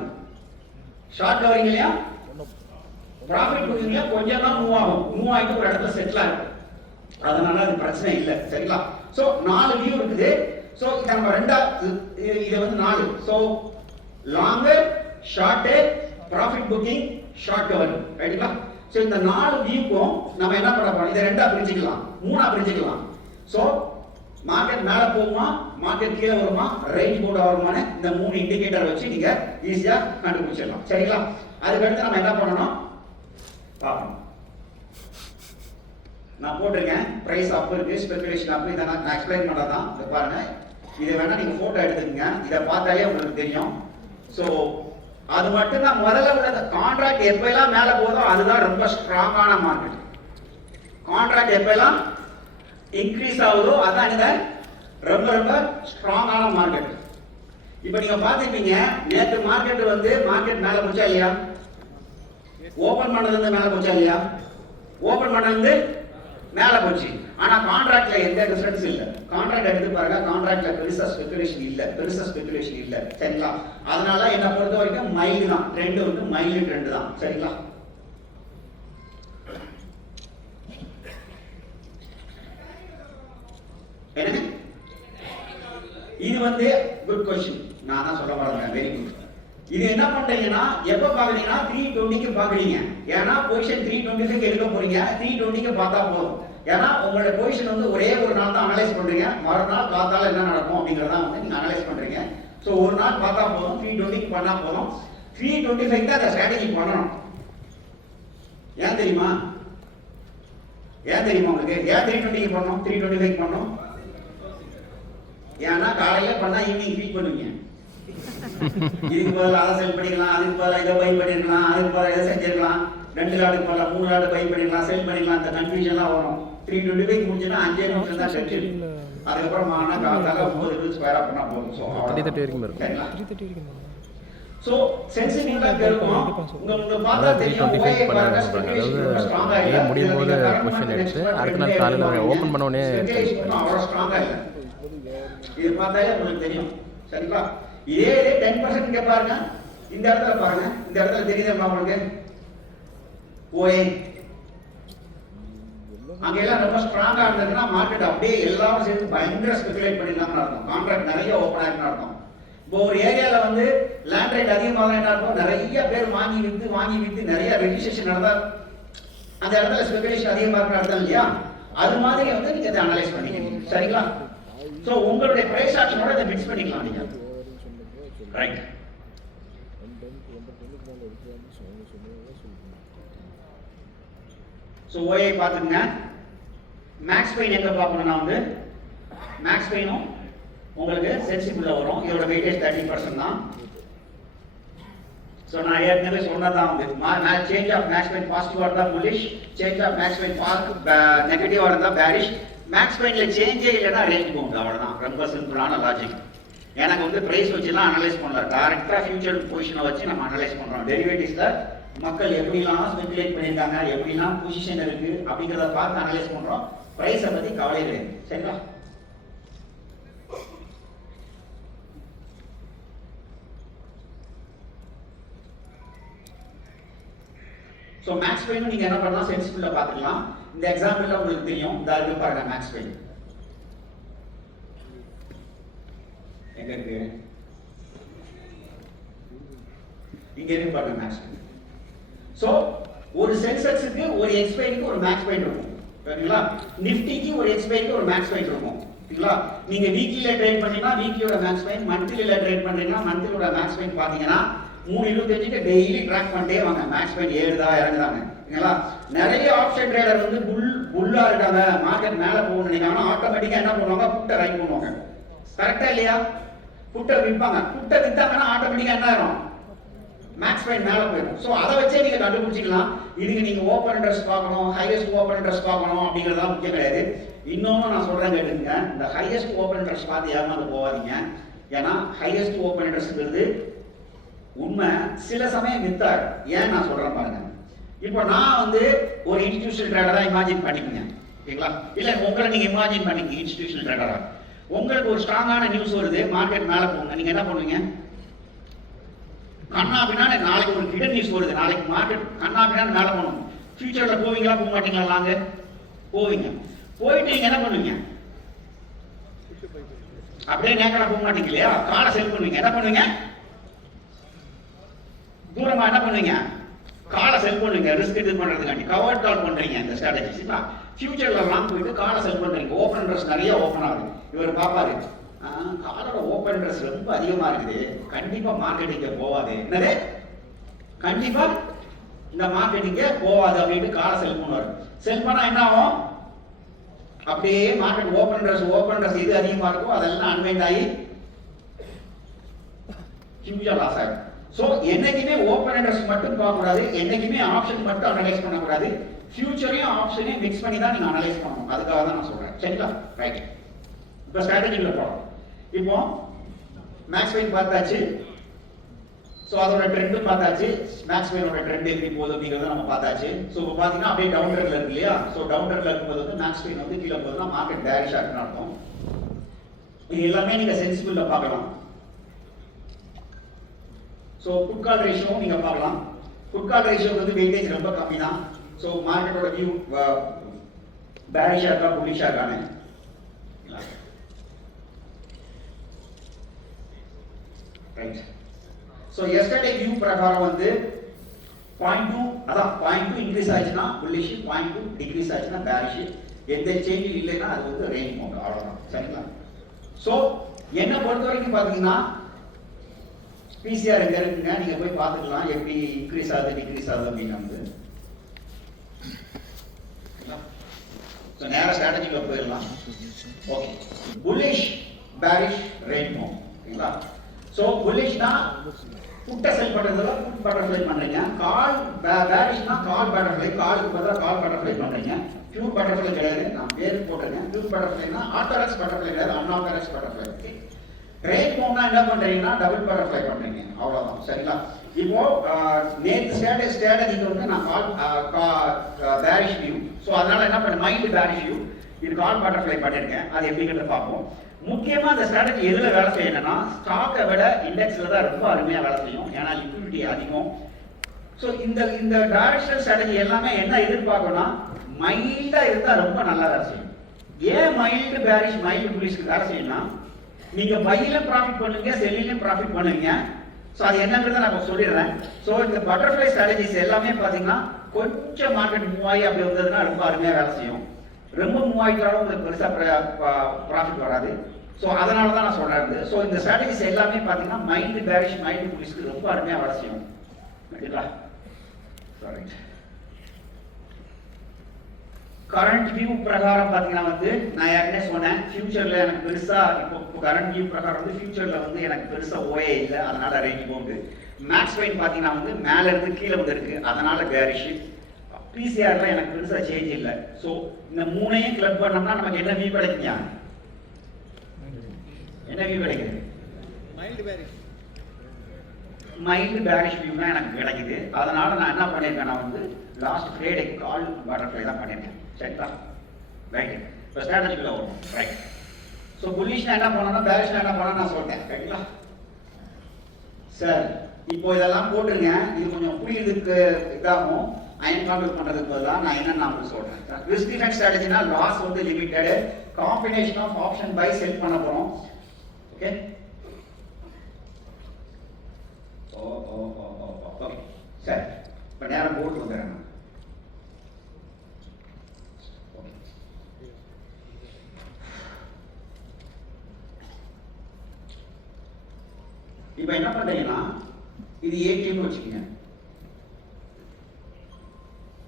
ஷார்ட் கவரிங்லயும் ப்ராஃபிட் புக்கிங்லயும் கொஞ்சம் தான் மூவ் ஆகும், மூவ் ஆகிட்டு ஒரு இடத்துல செட்டில் ஆகும். அதனால அது பிரச்சனை இல்லை. சரிங்களா? சோ 4 வியூ இருக்குது. சோ இத நம்ம இது வந்து 4. So longer, short, profit booking, short covering. ரைட்டுங்களா? சோ இந்த 4 வியூக்கும் நம்ம என்ன பண்ண போறோம்? இத ரெண்டா பிரிச்சுக்கலாம், மூணா பிரிச்சுக்கலாம். சோ மார்க்கெட் மேல போகுமா, மார்க்கெட் கீழே வருமா, ரேஞ்ச் போர்டு வருமானு இந்த 3 இண்டிகேட்டர் வச்சு நீங்க ஈஸியா கண்டுபிடிச்சிடலாம். சரிங்களா? அதுக்கு அடுத்து நம்ம என்ன பண்ணணும் பார்க்கணும். நான் போட்டிருக்கேன் பிரைஸ் அப் இருக்கு, ஸ்பெகுலேஷன் அப். இதை நான் எக்ஸ்பிளைன் பண்றதான். இதை பாருங்க, இதை வேணா நீங்க போட்டோ எடுத்துக்கங்க, இதை பார்த்தாலே உங்களுக்கு தெரியும். சோ அது மட்டும் தான் முதல்ல உள்ள கான்ட்ராக்ட் எப்பெல்லாம் மேல போதோ அதுதான் ரொம்ப ஸ்ட்ராங்கான மார்க்கெட். கான்ட்ராக்ட் எப்பெல்லாம் இன்க்ரீஸ் ஆகுதோ அதான் இந்த ரொம்ப ரொம்ப ஸ்ட்ராங்கான மார்க்கெட். இப்போ நீங்க பாத்துட்டீங்க, நேற்று மார்க்கெட் வந்து மார்க்கெட் மேல போச்சா இல்லையா? ஓபன் பண்ணதுல இருந்து மேல போச்சா இல்லையா? ஓபன் பண்ணது மேல போச்சு. ஆனா கான்ட்ராக்ட்ல எந்த டிஃபரன்ஸ் இல்ல. கான்ட்ராக்ட் எடுத்து பாருங்க, கான்ட்ராக்ட்ல பெருசா ஸ்பெகுலேஷன் இல்ல. சரிங்களா? அதனால என்ன பொறுத்த வரைக்கும் மைல்டு தான், ட்ரெண்ட் வந்து மைல்டு ட்ரெண்ட் தான். சரிங்களா? என்ன இது வந்து குட் क्वेश्चन. நான் தான் சொல்ல வரேன். Very good. இது என்ன பண்றீங்கன்னா, எப்ப பாக்குறீங்கன்னா 320க்கு பாக்குறீங்க. ஏன்னா பொசிஷன் 325 எடுக்க போறீங்க. 320க்கு பார்த்தா போதும். ஏன்னா உங்களோட பொசிஷன் வந்து ஒரே ஒரு நாள் தான் அனலைஸ் பண்றீங்க. மறுநாள் பார்த்தால என்ன நடக்கும் அப்படிங்கறத வந்து நீங்க அனலைஸ் பண்றீங்க. சோ ஒரு நாள் பார்த்தா போதும், 320க்கு பண்ணா போதும். 325 தான் அந்த ஸ்ட்ராட்டஜி பண்ணணும். ஏன் தெரியுமா உங்களுக்கு? ஏன் 320க்கு பண்ணணும், 325க்கு பண்ணணும்? ஏன்னா காலையில பண்ணா ஈவினிங் ஃபீல் பண்ணுவீங்க. இதுக்கு பதில் அதை செல் பண்ணிக்கலாம், அதுக்கு பதில் இதை பை பண்ணிருக்கலாம், அதுக்கு பதில் இதை செஞ்சிருக்கலாம், 2 லாட்டுக்கு பதில் 3 லாட்டு பை பண்ணிக்கலாம், செல் பண்ணிக்கலாம். அந்த கன்ஃபியூஷன்லாம் வரும். 325 முடிஞ்சுன்னா 5 நிமிஷம் தான் செட்டில். அதுக்கப்புறம் ஆனா காலையில 9 நிமிஷம் ஸ்கொயரா பண்ணா போதும். சோ 330 வரைக்கும் இருக்கும். 330 வரைக்கும். சோ சென்சிட்டிவா இருக்கும். உங்களுக்கு பார்த்தா தெரியும், OA பாருங்க ஸ்ட்ராங்கா இல்ல. முடியும் போது பொசிஷன் எடுத்து அடுத்த நாள் காலையில ஓபன் பண்ண உடனே அவ்வளவு ஸ்ட்ராங்கா இல்ல. இது பார்த்தாலே உங்களுக்கு தெரியும். சரிங்களா? இதே 10% இங்க பாருங்க, இந்த இடத்துல பாருங்க, இந்த இடத்துல தெரியுதா உங்களுக்கு? OA அங்க எல்லாம் ரொம்ப ஸ்ட்ராங்கா இருந்ததுன்னா மார்க்கெட் அப்படியே எல்லாரும் சேர்ந்து பயங்கர ஸ்பெகுலேட் பண்ணிருக்காங்கன்னு அர்த்தம். கான்ட்ராக்ட் நிறைய ஓபன் ஆயிருக்குன்னு அர்த்தம். இப்போ ஒரு ஏரியால வந்து லேண்ட் ரேட் அதிகமாக என்ன இருக்கும், நிறைய பேர் வாங்கி வித்து நிறைய ரெஜிஸ்ட்ரேஷன் நடந்தா அந்த இடத்துல ஸ்பெகுலேஷன் அதிகமாக இருக்குன்னு அர்த்தம் இல்லையா? அது மாதிரி வந்து நீங்க இதை அனலைஸ் பண்ணிக்கணும். சரிங்களா? சோ உங்களுடைய பிரைஸ் ஆக்ஷனோட இதை மிக்ஸ் பண்ணிக்கலாம் நீங்க. ரைட். சோ OA பாத்துங்க. மேக்ஸ் பெயின் எங்க பார்க்கணும்னா வந்து மேக்ஸ் பெயினும் உங்களுக்கு சென்சிபிளா வரும். இதோட வெயிட்டேஜ் 30% தான். சோ நான் ஏற்கனவே சொன்னதான் வந்து சேஞ்ச் ஆஃப் மேக்ஸ் பெயின் பாசிட்டிவா இருந்தா bullish, change of max pain நெகட்டிவா இருந்தா பேரிஷ். மேக்ஸ் பெயின்ல சேஞ்சே இல்லைன்னா ரேஞ்ச் போகும். அவ்வளவுதான். ரொம்ப சிம்பிளான லாஜிக். எனக்கு வந்து பிரைஸ் வச்சுலாம் அனலைஸ் பண்ணல, டைரக்டா ஃபியூச்சர் பொசிஷனை வச்சு நம்ம அனலைஸ் பண்றோம். டெரிவேட்டிவ்ஸ்ல மக்கள் எப்படிலாம் ஸ்பெகுலேட் பண்ணிருக்காங்க, எப்படிலாம் பொசிஷன் இருக்கு அப்படிங்கறத பார்த்து அனலைஸ் பண்றோம். பிரைஸை பத்தி கவலை கிடையாது. சரிங்களா? சோ மேக்ஸ் பெயின் நீங்க என்ன பண்ணலாம், சென்சிபிளா பாத்துக்கலாம். இந்த எக்ஸாம்பிள்ல உங்களுக்கு தெரியும், இந்த இருக்கு பாருங்க மேக்ஸ் பெயின். எங்க இருக்கு? இங்க இருக்கு பாருங்க மேக்ஸ் பெயின். சோ ஒரு சென்செக்ஸ்க்கு ஒரு எக்ஸ்பெயினுக்கு ஒரு மேக்ஸ் பெயின் இருக்கும். சரிங்களா? நிஃப்டிக்கு ஒரு எக்ஸ்பெயினுக்கு ஒரு மேக்ஸ் பெயின் இருக்கும். சரிங்களா? நீங்க வீக்லில ட்ரேட் பண்ணீங்கன்னா வீக்லியோட மேக்ஸ் பெயின், மந்த்லில ட்ரேட் பண்றீங்கன்னா மந்த்லியோட மேக்ஸ் பெயின் பாத்தீங்கன்னா 325க்கு டெய்லி ட்ராக் பண்ணிட்டே வாங்க. மேக்ஸ் பெயின் ஏறுதா இறங்குதாங்க. சரிங்களா? நிறைய ஆப்ஷன் ட்ரேடர் வந்து புல்லா இருக்காங்க, மார்க்கெட் மேல போகணும்னு நினைக்கிறாங்க. ஆட்டோமேட்டிக்கா என்ன பண்ணுவாங்க, புட்டை ரைட் பண்ணுவாங்க. கரெக்டா இல்லையா? புட்டை விற்பாங்க. புட்டை வித்தாங்கன்னா ஆட்டோமேட்டிக்கா என்ன ஆயிரும், மேக்ஸ் பெயின் மேல போயிடும். சோ அதை வச்சே நீங்க கண்டுபிடிச்சிக்கலாம். இதுக்கு நீங்க ஓபன் இன்ட்ரெஸ்ட் பார்க்கணும், ஹையஸ்ட் ஓபன் இன்ட்ரெஸ்ட் பார்க்கணும் அப்படிங்கறதா முக்கியம் கிடையாது. இன்னொன்னு நான் சொல்றேன் கேட்டுங்க, இந்த ஹையஸ்ட் ஓபன் இன்ட்ரெஸ்ட் பார்த்து ஏமாந்து போகாதீங்க. ஏன்னா ஹையஸ்ட் ஓபன் இன்ட்ரெஸ்ட்ங்கிறது உண்மை, சில சமயம் மித்தார். ஏன் நான் சொல்றேன் பாருங்க. இப்போ நான் வந்து ஒரு இன்ஸ்டிடியூஷனல் ட்ரேடரா இமேஜின் பண்ணிக்கங்க. ஓகேங்களா? இல்ல உங்களை நீங்க இமேஜின் பண்ணிக்கங்க இன்ஸ்டிடியூஷனல் ட்ரேடரா. உங்களுக்கு ஒரு ஸ்ட்ராங்கான நியூஸ் வருது, மார்க்கெட் மேல போகுங்க. நீங்க என்ன பண்ணுவீங்க? கண்ணா அப்படின்னா நாளைக்கு ஒரு கிடன் நியூஸ் வருது, நாளைக்கு மார்க்கெட் கண்ணா அப்படின்னா மேல போகணும். ஃபியூச்சர்ல போவீங்களா போக மாட்டீங்களா? நாங்க போவீங்க. போயிட்டு நீங்க என்ன பண்ணுவீங்க? அப்படியே நேக்கடா போக மாட்டீங்க இல்லையா? காலை செல் பண்ணுவீங்க. என்ன பண்ணுவீங்க? தூரமா என்ன பண்ணுவீங்க? காலை செல் பண்ணுவீங்க. ரிஸ்க் இது பண்றதுக்காண்டி கவர்ட் கால் பண்றீங்க. இந்த ஸ்ட்ராட்டஜிஸ்னா ஃபியூச்சர்ல லாம் போயிட்டு காலை செல் பண்றீங்க. ஓபன் இன்ட்ரெஸ்ட் நிறைய ஓபன் ஆகுது. இவர் பாப்பாரு, காலோட ஓபன் இன்ட்ரெஸ்ட் ரொம்ப அதிகமா இருக்குது, கண்டிப்பா மார்க்கெட்டிங்க போவாது. என்னது? கண்டிப்பா இந்த மார்க்கெட்டிங்க போவாது அப்படின்னு காலை செல் பண்ணுவாரு. செல் பண்ணா என்ன ஆகும்? அப்படியே மார்க்கெட் ஓபன் இன்ட்ரெஸ்ட் எது அதிகமா இருக்கோ அதெல்லாம் அன்வைண்ட் ஆகி ஃபியூச்சர் லாஸ் ஆகும். சோ என்னைக்குமே ஓபன் இன்ட்ரெஸ்ட் மட்டும் பார்க்க கூடாது, என்னைக்குமே ஆப்ஷன் மட்டும் அனலைஸ் பண்ண கூடாது. ஃபியூச்சரையும் ஆப்ஷனையும் மிக்ஸ் பண்ணி தான் நீங்க அனலைஸ் பண்ணணும். அதுக்காக தான் நான் சொல்றேன். சரிங்களா? ரைட். இப்போ ஸ்ட்ராட்டஜிக்குள்ள போறோம். இப்போ மேக்ஸ் வெயின் பார்த்தாச்சு. ஸோ அதோட ட்ரெண்டும் பார்த்தாச்சு. மேக்ஸ் வெயினோட ட்ரெண்ட் எப்படி போகுது அப்படிங்கிறத நம்ம பார்த்தாச்சு. ஸோ இப்போ பார்த்தீங்கன்னா அப்படியே டவுன் ட்ரெண்ட்ல இருக்கு இல்லையா? ஸோ டவுன் ட்ரெண்ட்ல இருக்கும்போது வந்து மேக்ஸ் வெயின் வந்து கீழே போகுதுன்னா மார்க்கெட் பேரிஷா இருக்குன்னு அர்த்தம். இது எல்லாமே நீங்க சென்சிபிள்ல பார்க்கலாம். ஸோ புட் கால் ரேஷியோ நீங்க பார்க்கலாம். புட் கால் ரேஷியோ வந்து வெயிட்டேஜ் ரொம்ப கம்மி தான். ஸோ மார்க்கெட்டோட வியூ பேரிஷா இருக்கா புல்லிஷா இருக்கானு. ரைட். ஸோ எஸ்டர்டே வியூ பிரகாரம் வந்து 0.2 அதான் 0.2 இன்க்ரீஸ் ஆச்சுன்னா புல்லிஷ், 0.2 டிக்ரீஸ் ஆச்சுன்னா பேரிஷ். எந்த சேஞ்ச் இல்லைன்னா அது வந்து ரேஞ்ச் மோட், அவ்வளவுதான். சரிங்களா? ஸோ என்ன பொறுத்த வரைக்கும் பார்த்தீங்கன்னா பிசிஆர் எங்க இருக்குங்க, நீங்க போய் பார்த்துக்கலாம் எப்படி இன்க்ரீஸ் ஆகுது டிக்ரீஸ் ஆகுது அப்படின்னு வந்து. ஸோ நேரா ஸ்ட்ராட்டஜிக்குள்ள போயிடலாம். Okay, bullish bearish range mode. ஓகேங்களா? சோ புல்லிஷ்னா புட்ட செல் பண்றதுல புட் பட்டர்ஃப்ளை பண்றீங்க. கால் பேரிஷ்னா கால் பட்டர்ஃப்ளை, காலுக்கு பதிலா கால் பட்டர்ஃப்ளை பண்றீங்க. பியூர் பட்டர்ஃப்ளை கிடையாது, நான் பேர் போட்டுருக்கேன். பியூர் பட்டர்ஃப்ளைனா ஆர்த்தடாக்ஸ் பட்டர்ஃப்ளை கிடையாது, அன்ஆர்த்தடாக்ஸ் பட்டர்ஃப்ளை. ஓகே, ரேட் மோட்னா என்ன பண்றீங்கன்னா டபுள் பட்டர்ஃப்ளை பண்றீங்க, அவ்வளவுதான். சரிங்களா? இப்போ நேத்து ஸ்ட்ராட்டஜிக்கு வந்து நான் கால் பேரிஷ் வியூ. சோ அதனால என்ன பண்ண மைண்ட் பேரிஷ் வியூ, இது கால் பட்டர்ஃப்ளை பண்ணிருக்கேன். அது எப்படிங்கிறத பார்ப்போம். முக்கியமா இந்த ஸ்ட்ராட்டஜி எதுல வேலை செய்யணும்னா ஸ்டாக்கை விட இண்டெக்ஸ்ல தான் ரொம்ப அருமையா வேலை செய்யும். ஏன்னா லிக்விடிட்டி அதிகம். ஸோ இந்த டைரக்ஷனல் ஸ்ட்ராட்டஜி எல்லாமே என்ன எதிர்பார்க்கணும்னா மைல்டா இருந்தா ரொம்ப நல்லா வேலை செய்யும். ஏன் மைல்டு பேரிஷ் மைல்டு புல்லிஷ்க்கு வேலை செய்யணும்னா நீங்க பையிலும் ப்ராஃபிட் பண்ணுவீங்க, செல்லிலும் ப்ராஃபிட் பண்ணுவீங்க. ஸோ அது என்னங்கிறத நான் சொல்லிடுறேன். ஸோ இந்த பட்டர்ஃப்ளை ஸ்ட்ராட்டஜிஸ் எல்லாமே பார்த்தீங்கன்னா கொஞ்சம் மார்க்கெட் மூவ் ஆகி அப்படி வந்ததுன்னா ரொம்ப அருமையா வேலை செய்யும். ரொம்ப மூவ் ஆகிட்டாலும் உங்களுக்கு பெருசா ப்ராஃபிட் வராது. ஸோ அதனால தான் நான் சொல்றேன். ஸோ இந்த ஸ்ட்ராட்டஜிஸ் எல்லாமே பார்த்தீங்கன்னா மைல்டு பேரிஷ் மைல்டு புல்லிஷ்க்கு ரொம்ப அருமையா வேலை செய்யும். ஓகேங்களா? கரண்ட் வியூ பிரகாரம் பார்த்தீங்கன்னா வந்து நான் ஏற்கனவே சொன்னேன், ஃபியூச்சர்ல எனக்கு பெருசா இப்போ கரண்ட் வியூ பிரகாரம் வந்து ஃபியூச்சர்ல வந்து எனக்கு பெருசா ஓயே இல்லை, அதனால ரேஞ்ச் போகுது. மேக்ஸ் வெயின் பார்த்தீங்கன்னா வந்து மேல இருந்து கீழே வந்து இருக்கு, அதனால பேரிஷ். பிசிஆர்ல எனக்கு பெருசா சேஞ்ச் இல்லை. ஸோ இந்த மூணையும் கிளப் பண்ணோம்னா நமக்கு என்ன வியூ கிடைக்குங்க? என்ன வியூ கிடைக்குது? மைல்டு பேரிஷ் வியூ தான் எனக்கு கிடைக்குது. அதனால நான் என்ன பண்ணிருக்கேன், நான் வந்து லாஸ்ட் ஃப்ரைடே கால் பட்டர்ஃப்ளை தான் பண்ணிருக்கேன். சரிங்களா? ரைட். இப்போ ஸ்ட்ராட்டஜிக்குள்ள வரும். ரைட். ஸோ புல்லிஷ்னா என்ன பண்ணணும், பேரிஷ்னா என்ன பண்ணணும் நான் சொல்லிட்டேன். ரைட்டுங்களா? சார் இப்போ இதெல்லாம் போட்டுருங்க, இது கொஞ்சம் புரியுதுக்கு இதாகும். அயன் கான்வெர்ட் பண்றதுக்கு பதிலாக நான் என்ன நான் உங்களுக்கு சொல்றேன். ரிஸ்க் டிஃபென்ஸ் ஸ்ட்ராட்டஜினா லாஸ் வந்து limited, combination of option buy sell பண்ண போறோம். Okay, okay sir. இப்போ நேரம் போட்டு வந்துடுறேன். இப்போ என்ன பண்றீங்கன்னா இது ஏடிஎம் வச்சுக்கோங்க,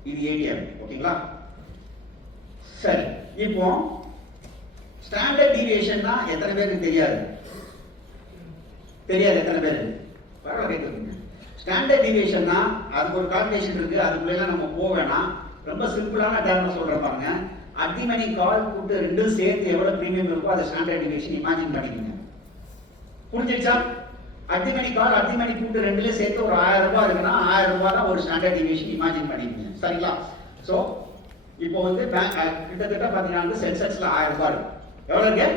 இது ஏடிஎம். ஓகேங்களா? சரி, இப்போ ஸ்டாண்டர்ட் டீவியேஷன்னா எத்தனை பேருக்கு தெரியாது? எத்தனை பேர்? பரவாயில்ல. ஸ்டாண்டர்ட் டீவியேஷன்னா அதுக்கு ஒரு கால்குலேஷன் இருக்கு, அதுக்குள்ள நம்ம போக வேணாம். ரொம்ப சிம்பிளான டேர்ம்ல சொல்றேன் பாருங்க. அடிமணி கால் கூட்டு ரெண்டும் சேர்த்து எவ்வளவு பிரீமியம் இருக்கோ அது ஸ்டாண்டர்ட் டீவியேஷன் இமேஜின் பண்ணிக்கோங்க. புரிஞ்சிடுச்சா? அடிமணி கால் அடிமணி கூட்டு ரெண்டுல சேர்த்து ஒரு 1000 ரூபாய் இருக்குன்னா 1000 ரூபாய் தான் ஒரு ஸ்டாண்டர்ட் டீவியேஷன் இமேஜின் பண்ணிக்கோங்க. சரிங்களா? சோ இப்போ வந்து கிட்டத்தட்ட பாத்தீங்கன்னா சென்செக்ஸ்ல 1000 ரூபாய் இருக்கு. எவ்வளவு இருக்கு?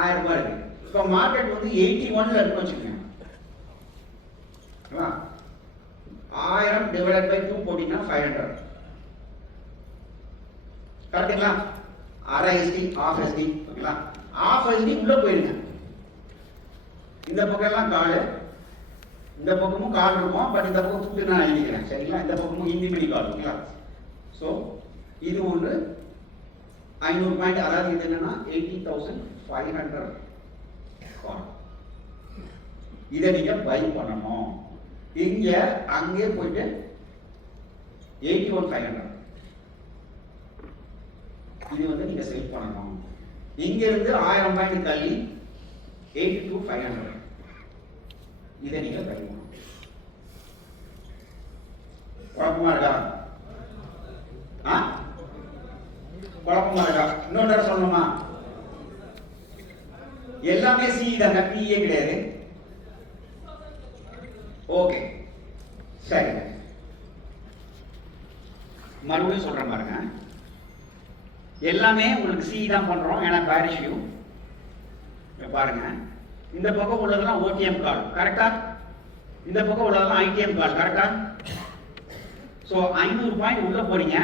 1000 ரூபாய் இருக்கு. இப்போ மார்க்கெட் வந்து 81ல இருக்குன்னு வச்சுக்கோங்க. 1000 டிவைடட் பை 2 போட்டீங்கன்னா 500. கரெக்ட்டுங்களா? அரை எஸ்டி ஆஃப் எஸ்டி. ஓகேங்களா? ஆஃப் எஸ்டி உள்ள போயிருங்க. இந்த பக்கம் எல்லாம் கால், இந்த பக்கமும் கால் இருக்கும். பட் இந்த பக்கம் கூட்டு நான் எழுதிக்கிறேன். சரிங்களா? இந்த பக்கமும் ஹிந்தி மணி கால். ஓகேங்களா? ஸோ இது ஒன்று 500 பாயிண்ட், அதாவது இது என்னன்னா 80,500 கால். இதை நீங்க பை பண்ணணும். இங்க அங்கே போயிட்டு 81,500 இது வந்து நீங்க செல் பண்ணணும். இங்க இருந்து 1000 பாயிண்ட் தள்ளி 82,500 இதை நீங்க பை பண்ணணும். குழப்பமா இருக்கா? குழப்பமா இருக்கா? இன்னொரு தடவை சொல்லணுமா? எல்லாமே சி தாங்க, பிஏ கிடையாது. ஓகே சரி, மறுபடியும் சொல்றேன் பாருங்க. எல்லாமே உங்களுக்கு சி தான் பண்றோம், ஏன்னா பேரிஷ் வியூ. பாருங்க, இந்த பக்கம் உள்ளதெல்லாம் ஓடிஎம் கால் கரெக்டா, இந்த பக்கம் உள்ளதெல்லாம் ஐடிஎம் கால் கரெக்டா. ஸோ 500 பாயிண்ட் உள்ள போறீங்க,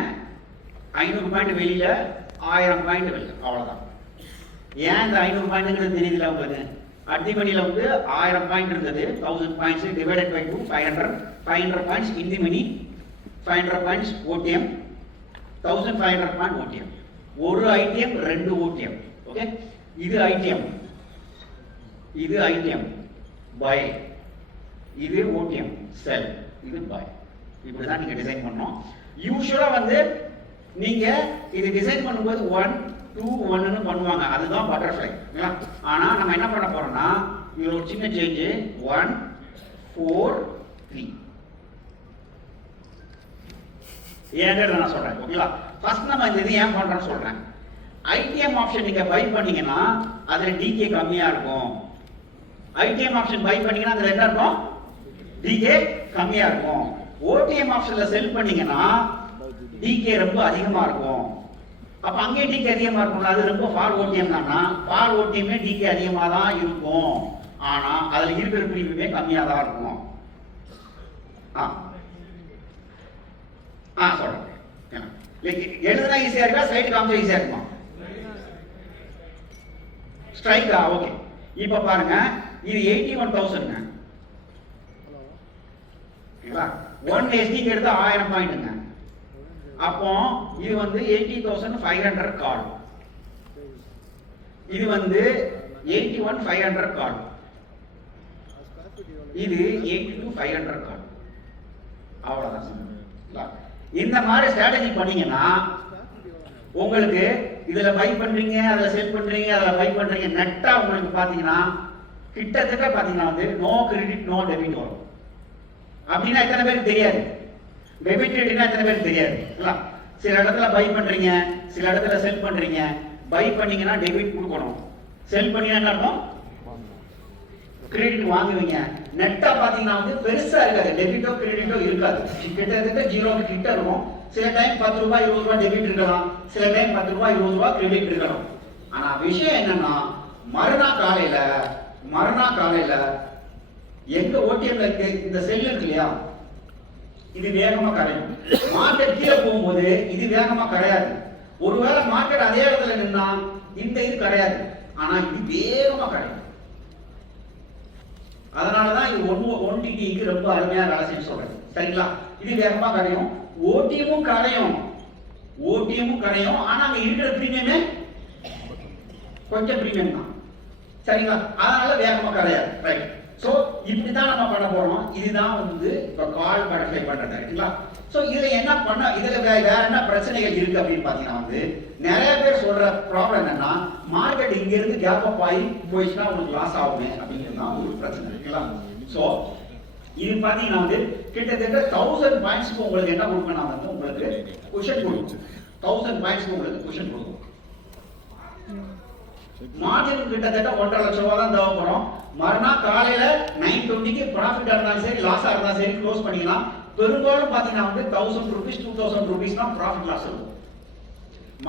500 பாயிண்ட் வெளியில, 1000 பாயிண்ட் வெளியில, அவ்வளவுதான். ஏன் இந்த 500 பாயிண்ட்ங்கிறது தெரியுதுல உங்களுக்கு? அடிமணியில வந்து 1000 பாயிண்ட் இருந்தது, 1000 points divided by 2 500 points in the money, 500 points OTM, 1500 point OTM. ஒரு ஐடிஎம் 2 ஓடிஎம். ஓகே, இது ஐடிஎம், இது ஐடிஎம் பை, இது ஓடிஎம் செல், இது பை. இப்படிதான் நீங்க டிசைன் பண்ணணும். யூசுவலா வந்து நீங்க இது டிசைன் பண்ணும்போது 1 2 1ன்னு பண்ணுவாங்க, அதுதான் பட்டர்ஃப்ளை. ஆனா நம்ம என்ன பண்ண போறோம்னா, இது ஒரு சின்ன சேஞ்ச், 1 4 3 ஏங்கறத நான் சொல்றேன். ஓகேங்களா? ஃபர்ஸ்ட் நம்ம இந்த இது ஏன் பண்றோம்னு சொல்றேன். ஐடிஎம் ஆப்ஷன் நீங்க பை பண்ணீங்கன்னா அதுல டிகே கம்மியா இருக்கும். ஐடிஎம் ஆப்ஷன் பை பண்ணீங்கன்னா அதுல என்ன இருக்கும்? டிகே கம்மியா இருக்கும். ஓடிஎம் ஆப்ஷன்ல செல் பண்ணீங்கன்னா டிகே ரொம்ப அதிகமா இருக்கும். அப்ப அங்கே டிகே அதிகமா இருக்கும், அது ரொம்ப ஃபார் ஓடிஎம் தானா? ஃபார் ஓடிஎம்மே டிகே அதிகமா தான் இருக்கும், ஆனா அதுல இருக்கிற பிரீமியமே கம்மியா தான் இருக்கும். சொல்றேன். எழுதுனா ஈஸியா இருக்கா, ஸ்லைட் காமிச்சா ஈஸியா இருக்குமா? ஸ்ட்ரைக்கா? ஓகே. இப்ப பாருங்க, இது 81,000ங்க. 1 SDக்கு எடுத்தா 1000 பாயிண்ட்ங்க. அப்போ இது வந்து 80,500 கால், இது வந்து 81,500 கால், இது 82,500 கால். அவ்வளவுதான். இந்த மாதிரி ஸ்ட்ராட்டஜி பண்ணீங்கன்னா உங்களுக்கு இதுல பை பண்றீங்க, அதுல செல் பண்றீங்க, அதுல பை பண்றீங்க, நெட்டா உங்களுக்கு பாத்தீங்கன்னா கிட்டத்தட்ட பாத்தீங்கன்னா வந்து நோ கிரெடிட் நோ டெபிட் வரும். அப்படின்னா எத்தனை பேருக்கு தெரியாது? டெபிட் கிரெடிட்னா எத்தனை பேருக்கு தெரியாது? சில இடத்துல பை பண்றீங்க, சில இடத்துல செல் பண்றீங்க. பை பண்ணீங்கன்னா டெபிட் கொடுக்கணும், செல் பண்ணீங்கன்னா என்ன அர்த்தம்? கிரெடிட் வாங்குவீங்க. நெட்டா பாத்தீங்கன்னா வந்து பெருசா இருக்காது, டெபிட்டோ கிரெடிட்டோ இருக்காது, கிட்டத்தட்ட 0 கிட்ட இருக்கும். சில டைம் 10 ரூபாய் 20 ரூபாய் டெபிட் இருக்கலாம், சில டைம் 10 ரூபாய் 20 ரூபாய் கிரெடிட் இருக்கலாம். ஆனா விஷயம் என்னன்னா, மறுநாள் காலையில எங்க ஓடிஎம்ல இருக்கு இந்த செல் இருக்கு இல்லையா, இது வேகமா கரையும். மார்க்கெட் கீழே போகும்போது இது வேகமா கரையாது. ஒருவேளை மார்க்கெட் அதே இடத்துல நின்னா இந்த இது கரையாது, ஆனா இது வேகமா கரையும். அதனாலதான் இது 1DTக்கு ரொம்ப அருமையா வேலை செய்ய சொல்றேன். சரிங்களா? இது வேகமா கரையும், ஓடிஎம்மும் கரையும், ஆனா அங்க இருக்கிற பிரீமியமே கொஞ்சம் பிரீமியம் தான். சரிங்களா? அதனால வேகமா கரையாது. ரைட். சோ இப்படிதான் நம்ம பண்ண போறோம். இதுதான் வந்து இப்ப கால் பட்டர்ஃப்ளை பண்றது. சரிங்களா? சோ இதுல என்ன பண்ண, இதுல வேற என்ன பிரச்சனைகள் இருக்கு அப்படின்னு பாத்தீங்கன்னா வந்து, நிறைய பேர் சொல்ற ப்ராப்ளம் என்னன்னா, மார்க்கெட் இங்க இருந்து கேப் அப் ஆகி போயிடுச்சுன்னா உங்களுக்கு லாஸ் ஆகுமே அப்படிங்கிறது தான் ஒரு பிரச்சனை. இருக்குங்களா? சோ இது பாத்தீங்கன்னா வந்து கிட்டத்தட்ட 1000 பாயிண்ட்ஸ்க்கு உங்களுக்கு என்ன கொடுக்கணும் வந்து உங்களுக்கு குஷன் கொடுக்கும். 1000 பாயிண்ட்ஸ்க்கு உங்களுக்கு குஷன் கொடுக்கும். மார்ஜின் கிட்டத்தட்ட 1.5 லட்சம் ரூபாய் தான் தேவைப்படும். மறுநாள் காலையில 9:20க்கு ப்ராஃபிட்டா இருந்தாலும் சரி, லாஸா இருந்தாலும் சரி க்ளோஸ் பண்ணிக்கலாம். பெரும்பாலும் பாத்தீங்கன்னா வந்து 1000 ரூபீஸ் 2000 ரூபீஸ் தான் ப்ராஃபிட் லாஸ் இருக்கும்.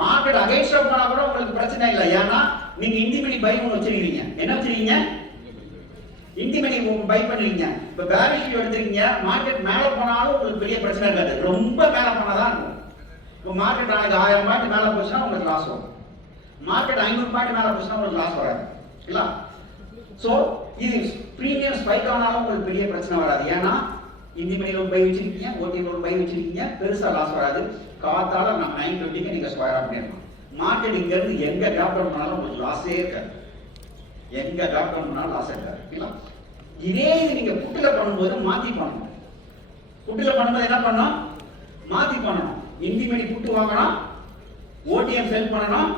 மார்க்கெட் அகைன்ஸ்டா போனா கூட உங்களுக்கு பிரச்சனை இல்லை, ஏன்னா நீங்க இன்டிமனி பை ஒன்று வச்சிருக்கீங்க. என்ன வச்சிருக்கீங்க? இன்டிமனி பை பண்ணுவீங்க. இப்ப பேரிஷ் வியூ எடுத்துருக்கீங்க, மார்க்கெட் மேல போனாலும் உங்களுக்கு பெரிய பிரச்சனை இருக்காது, ரொம்ப மேல போனாதான் இருக்கும். இப்போ மார்க்கெட் நாளைக்கு 1000 பாயிண்ட் மேல போச்சுன்னா உங்களுக்கு லாஸ் வரும். மார்க்கெட் 500 பாயிண்ட் மேல போச்சுன்னா உங்களுக்கு லாஸ் வராது. இல்ல? சோ இது பிரீமியம் ஸ்பைக் ஆனாலும் உங்களுக்கு பெரிய பிரச்சனை வராது, ஏன்னா இன்டிமனில ஒரு பை வச்சிருக்கீங்க, ஓடிஎம்ல ஒரு பை வச்சிருக்கீங்க, பெருசா லாஸ் வராது. காத்தால 9:20க்கு நீங்க ஸ்கொயர் ஆஃப் பண்ணிடலாம். மார்க்கெட் இங்க இருந்து எங்க கேப் டவுன் பண்ணாலும் உங்களுக்கு லாஸே இருக்காது, எங்க கேப் டவுன் பண்ணாலும் லாஸ் இருக்காது. இல்ல? இதே இது நீங்க புட்டுல பண்ணும்போது மாத்தி பண்ணணும். புட்டுல பண்ணும்போது என்ன பண்ணணும்? மாத்தி பண்ணணும். இன்டிமனி புட்டு வாங்கணும், ஓடிஎம் செல் பண்ணணும்,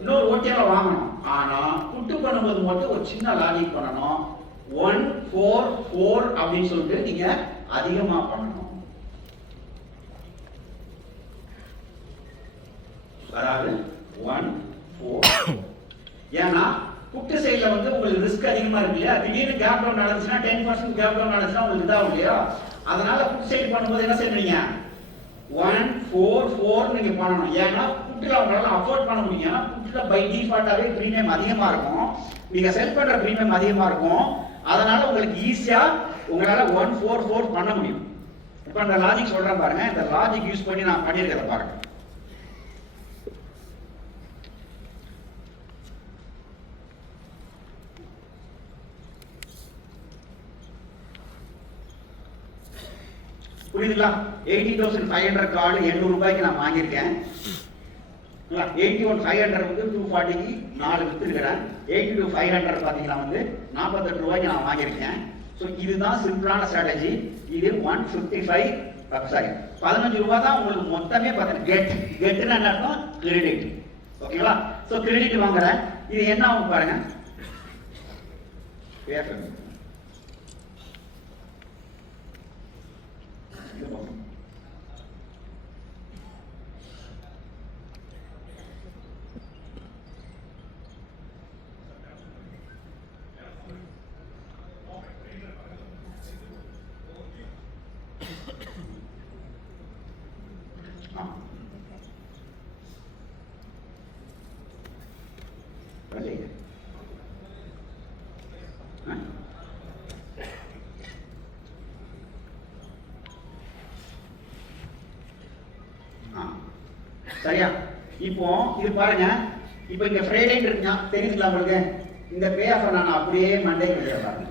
இன்னொரு ஓடிஎம் வாங்கணும். ஆனா புட்டு பண்ணும்போது மட்டும் ஒரு சின்ன லாஜிக் பண்ணணும். 1 4 4 அப்படின்னு சொல்லிட்டு நீங்க அதிகமா பண்ணணும். அதாவது 1 4, ஏன்னா புட்டு சைடுல வந்து உங்களுக்கு ரிஸ்க் அதிகமா இருக்கு இல்லையா, திடீர்னு கேப் டவுன் நடந்துச்சுன்னா 10% கேப் டவுன் நடந்துச்சுன்னா உங்களுக்கு இதாகும் இல்லையா, அதனால புட்டு சைடு பண்ணும்போது என்ன செய்றீங்க 1 4 4 நீங்க பண்ணணும். ஏன்னா புட்டுல உங்களால அஃபோர்ட் பண்ண முடியும். ஏன்னா புட்டுல பை டிஃபால்ட்டாவே பிரீமியம் அதிகமா இருக்கும், நீங்க செல் பண்ற பிரீமியம் அதிகமா இருக்கும், அதனால உங்களுக்கு ஈஸியா உங்களால 1 4 4 பண்ண முடியும். இப்போ அந்த லாஜிக் சொல்றேன் பாருங்க, இந்த லாஜிக் யூஸ் பண்ணி நான் பண்ணியிருக்கிறத பாருங்க. புரியுதுங்களா? 80,500 கார்டு 800 ரூபாய்க்கு நான் வாங்கியிருக்கேன். 81,500 வந்து 240க்கு 4 வித்துருக்கிறேன். 82,500 பார்த்தீங்கன்னா வந்து 48 ரூபாய்க்கு நான் வாங்கியிருக்கேன். ஸோ இதுதான் சிம்பிளான ஸ்ட்ராட்டஜி. இது 155 சாரி 15 ரூபாய் தான் உங்களுக்கு மொத்தமே பார்த்தீங்கன்னா கெட்னா என்ன அர்த்தம், கிரெடிட். ஓகேங்களா? ஸோ கிரெடிட் வாங்குறேன். இது என்ன ஆகும் பாருங்க, சரியா? இப்போ இது பாருங்க, இப்போ இங்க ஃப்ரைடே இருக்குங்க தெரியுதுங்களா உங்களுக்கு, இந்த பே ஆஃபர் நான் அப்படியே மண்டே பாருங்க.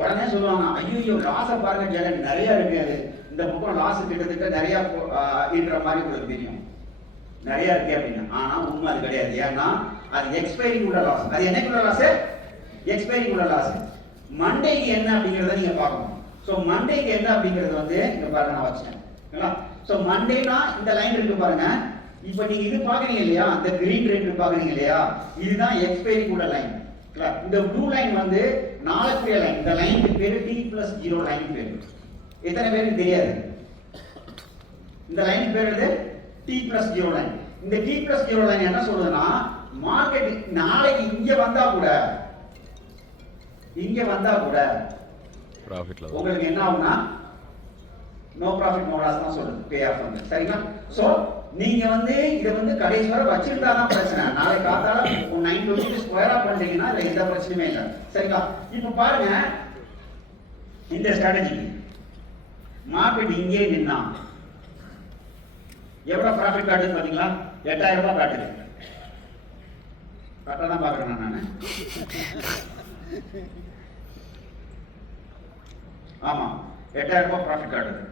உடனே சொல்லுவாங்க ஐயோ லாஸை பாருங்க ஜெகன் நிறைய இருக்கு, அது இந்த பக்கம் லாஸ் கிட்டத்தட்ட நிறைய ஈன்ற மாதிரி உங்களுக்கு தெரியும், நிறைய இருக்கு அப்படின்னு. ஆனா உண்மை அது கிடையாது. ஏன்னா அது எக்ஸ்பைரிங் உள்ள லாஸ். அது என்னைக்குள்ள லாஸ்? எக்ஸ்பைரிங் உள்ள லாஸ். மண்டேக்கு என்ன அப்படிங்கறத நீங்க பார்க்கணும். ஸோ மண்டேக்கு என்ன அப்படிங்கறது வந்து இங்க பாருங்க நான் வச்சிட்டேன். ஸோ மண்டேனா இந்த லைன் இருக்கு பாருங்க, இப்போ நீங்க இது பாக்குறீங்க இல்லையா, அந்த கிரீன் ரேட் பாக்குறீங்க இல்லையா, இதுதான் எக்ஸ்பைரிங் உள்ள லைன். இந்த ப்ளூ லைன் வந்து நாளைக்குரிய லைன். இந்த லைனுக்கு பேரு T+0 லைன் பேரு. எத்தனை பேருக்கு தெரியாது? இந்த லைன் பேரு T+0 லைன். இந்த T+0 லைன் என்ன சொல்லுதுன்னா, மார்க்கெட் நாளைக்கு இங்க வந்தா கூட ப்ராஃபிட்ல உங்களுக்கு என்ன ஆகும்னா நோ ப்ராஃபிட் நோ லாஸ் தான் சொல்லுது பே ஆஃப் வந்து. சரிங்களா? சோ நீங்க வந்து இத வந்து கடைசி வரை வச்சிருந்தா தான் பிரச்சனை. நாளை காத்தால 920 ஸ்கொயரா பண்றீங்கன்னா அதுல எந்த பிரச்சனையுமே இல்லை. சரிங்களா? இப்போ பாருங்க, இந்த ஸ்ட்ராட்டஜி மார்க்கெட் இங்கே நின்னா எவ்வளவு ப்ராஃபிட் காட்டுது பாத்தீங்களா? 8000 ரூபாய் காட்டுது. கரெக்டா தான் பாக்குறேன் நானு. ஆமா 8000 ரூபாய் ப்ராஃபிட் காட்டுது.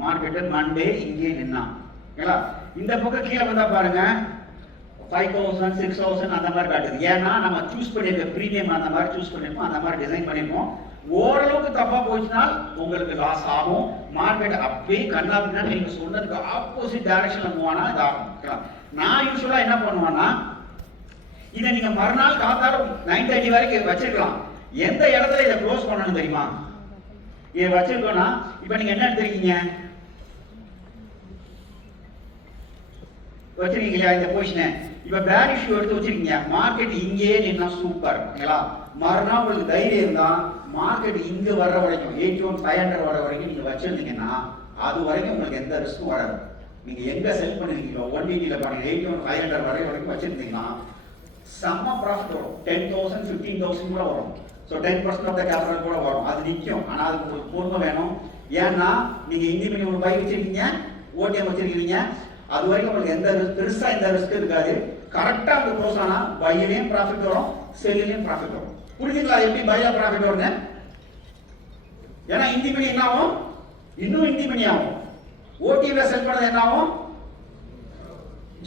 மார்க்கெட் மண்டே இங்கே நின்னா இந்த பக்கம் கீழே வந்தா பாருங்க 5,000 6,000 அந்த மாதிரி காட்டுது. ஏன்னா நம்ம சூஸ் பண்ணிருக்க பிரீமியம் அந்த மாதிரி சூஸ் பண்ணிருப்போம், அந்த மாதிரி டிசைன் பண்ணிருப்போம். ஓரளவுக்கு தப்பா போச்சுன்னா உங்களுக்கு லாஸ் ஆகும். மார்க்கெட் அப்படியே கண்ணா அப்படின்னா நீங்க சொன்னதுக்கு ஆப்போசிட் டைரக்ஷன்ல மூவ் ஆனா இது ஆகும். நான் யூஸ்வலா என்ன பண்ணுவேன்னா, இதை நீங்க மறுநாள் காத்தால 9:30 வரைக்கும் வச்சிருக்கலாம். எந்த இடத்துல இதை க்ளோஸ் பண்ணணும் தெரியுமா? இதை வச்சிருக்கோம்னா இப்ப நீங்க என்ன எடுத்துருக்கீங்க வச்சிருக்கீங்க இல்லையா இந்த பொசிஷனை, இப்ப பேர் இஷ்யூ எடுத்து வச்சிருக்கீங்க. மார்க்கெட் இங்கேயே நின்னா சூப்பர். மறுநாள் உங்களுக்கு தைரியம் இருந்தா மார்க்கெட் இங்க வர்ற வரைக்கும் 81,500 வர வரைக்கும் நீங்க வச்சிருந்தீங்கன்னா அது வரைக்கும் உங்களுக்கு எந்த ரிஸ்க்கும் வராது. நீங்க எங்க செல் பண்ணிருக்கீங்களோ 180ல பாருங்க 81,500 வரைக்கும் வச்சிருந்தீங்கன்னா செம்ம ப்ராஃபிட் வரும். 10,000 15,000 கூட வரும். ஸோ 10% ஆஃப் த கேபிட்டல் கூட வரும். அது நிற்கும். ஆனால் அதுக்கு உங்களுக்கு பொறுமை வேணும். ஏன்னா நீங்க இந்திய ஒரு பை வச்சிருக்கீங்க, ஓடிஎம் வச்சிருக்கீங்க, அது வரைக்கும் உங்களுக்கு எந்த பெருசா எந்த ரிஸ்க் இருக்காது. கரெக்டா அந்த க்ளோஸ் ஆனா பையிலையும் ப்ராஃபிட் வரும், செல்லிலையும் ப்ராஃபிட் வரும். புரிஞ்சுங்களா எப்படி பையா ப்ராஃபிட் வருங்க? ஏன்னா இந்திய மணி என்ன ஆகும், இன்னும் இந்திய மணி ஆகும். ஓடிஎம்ல செல் பண்ணது என்ன ஆகும்,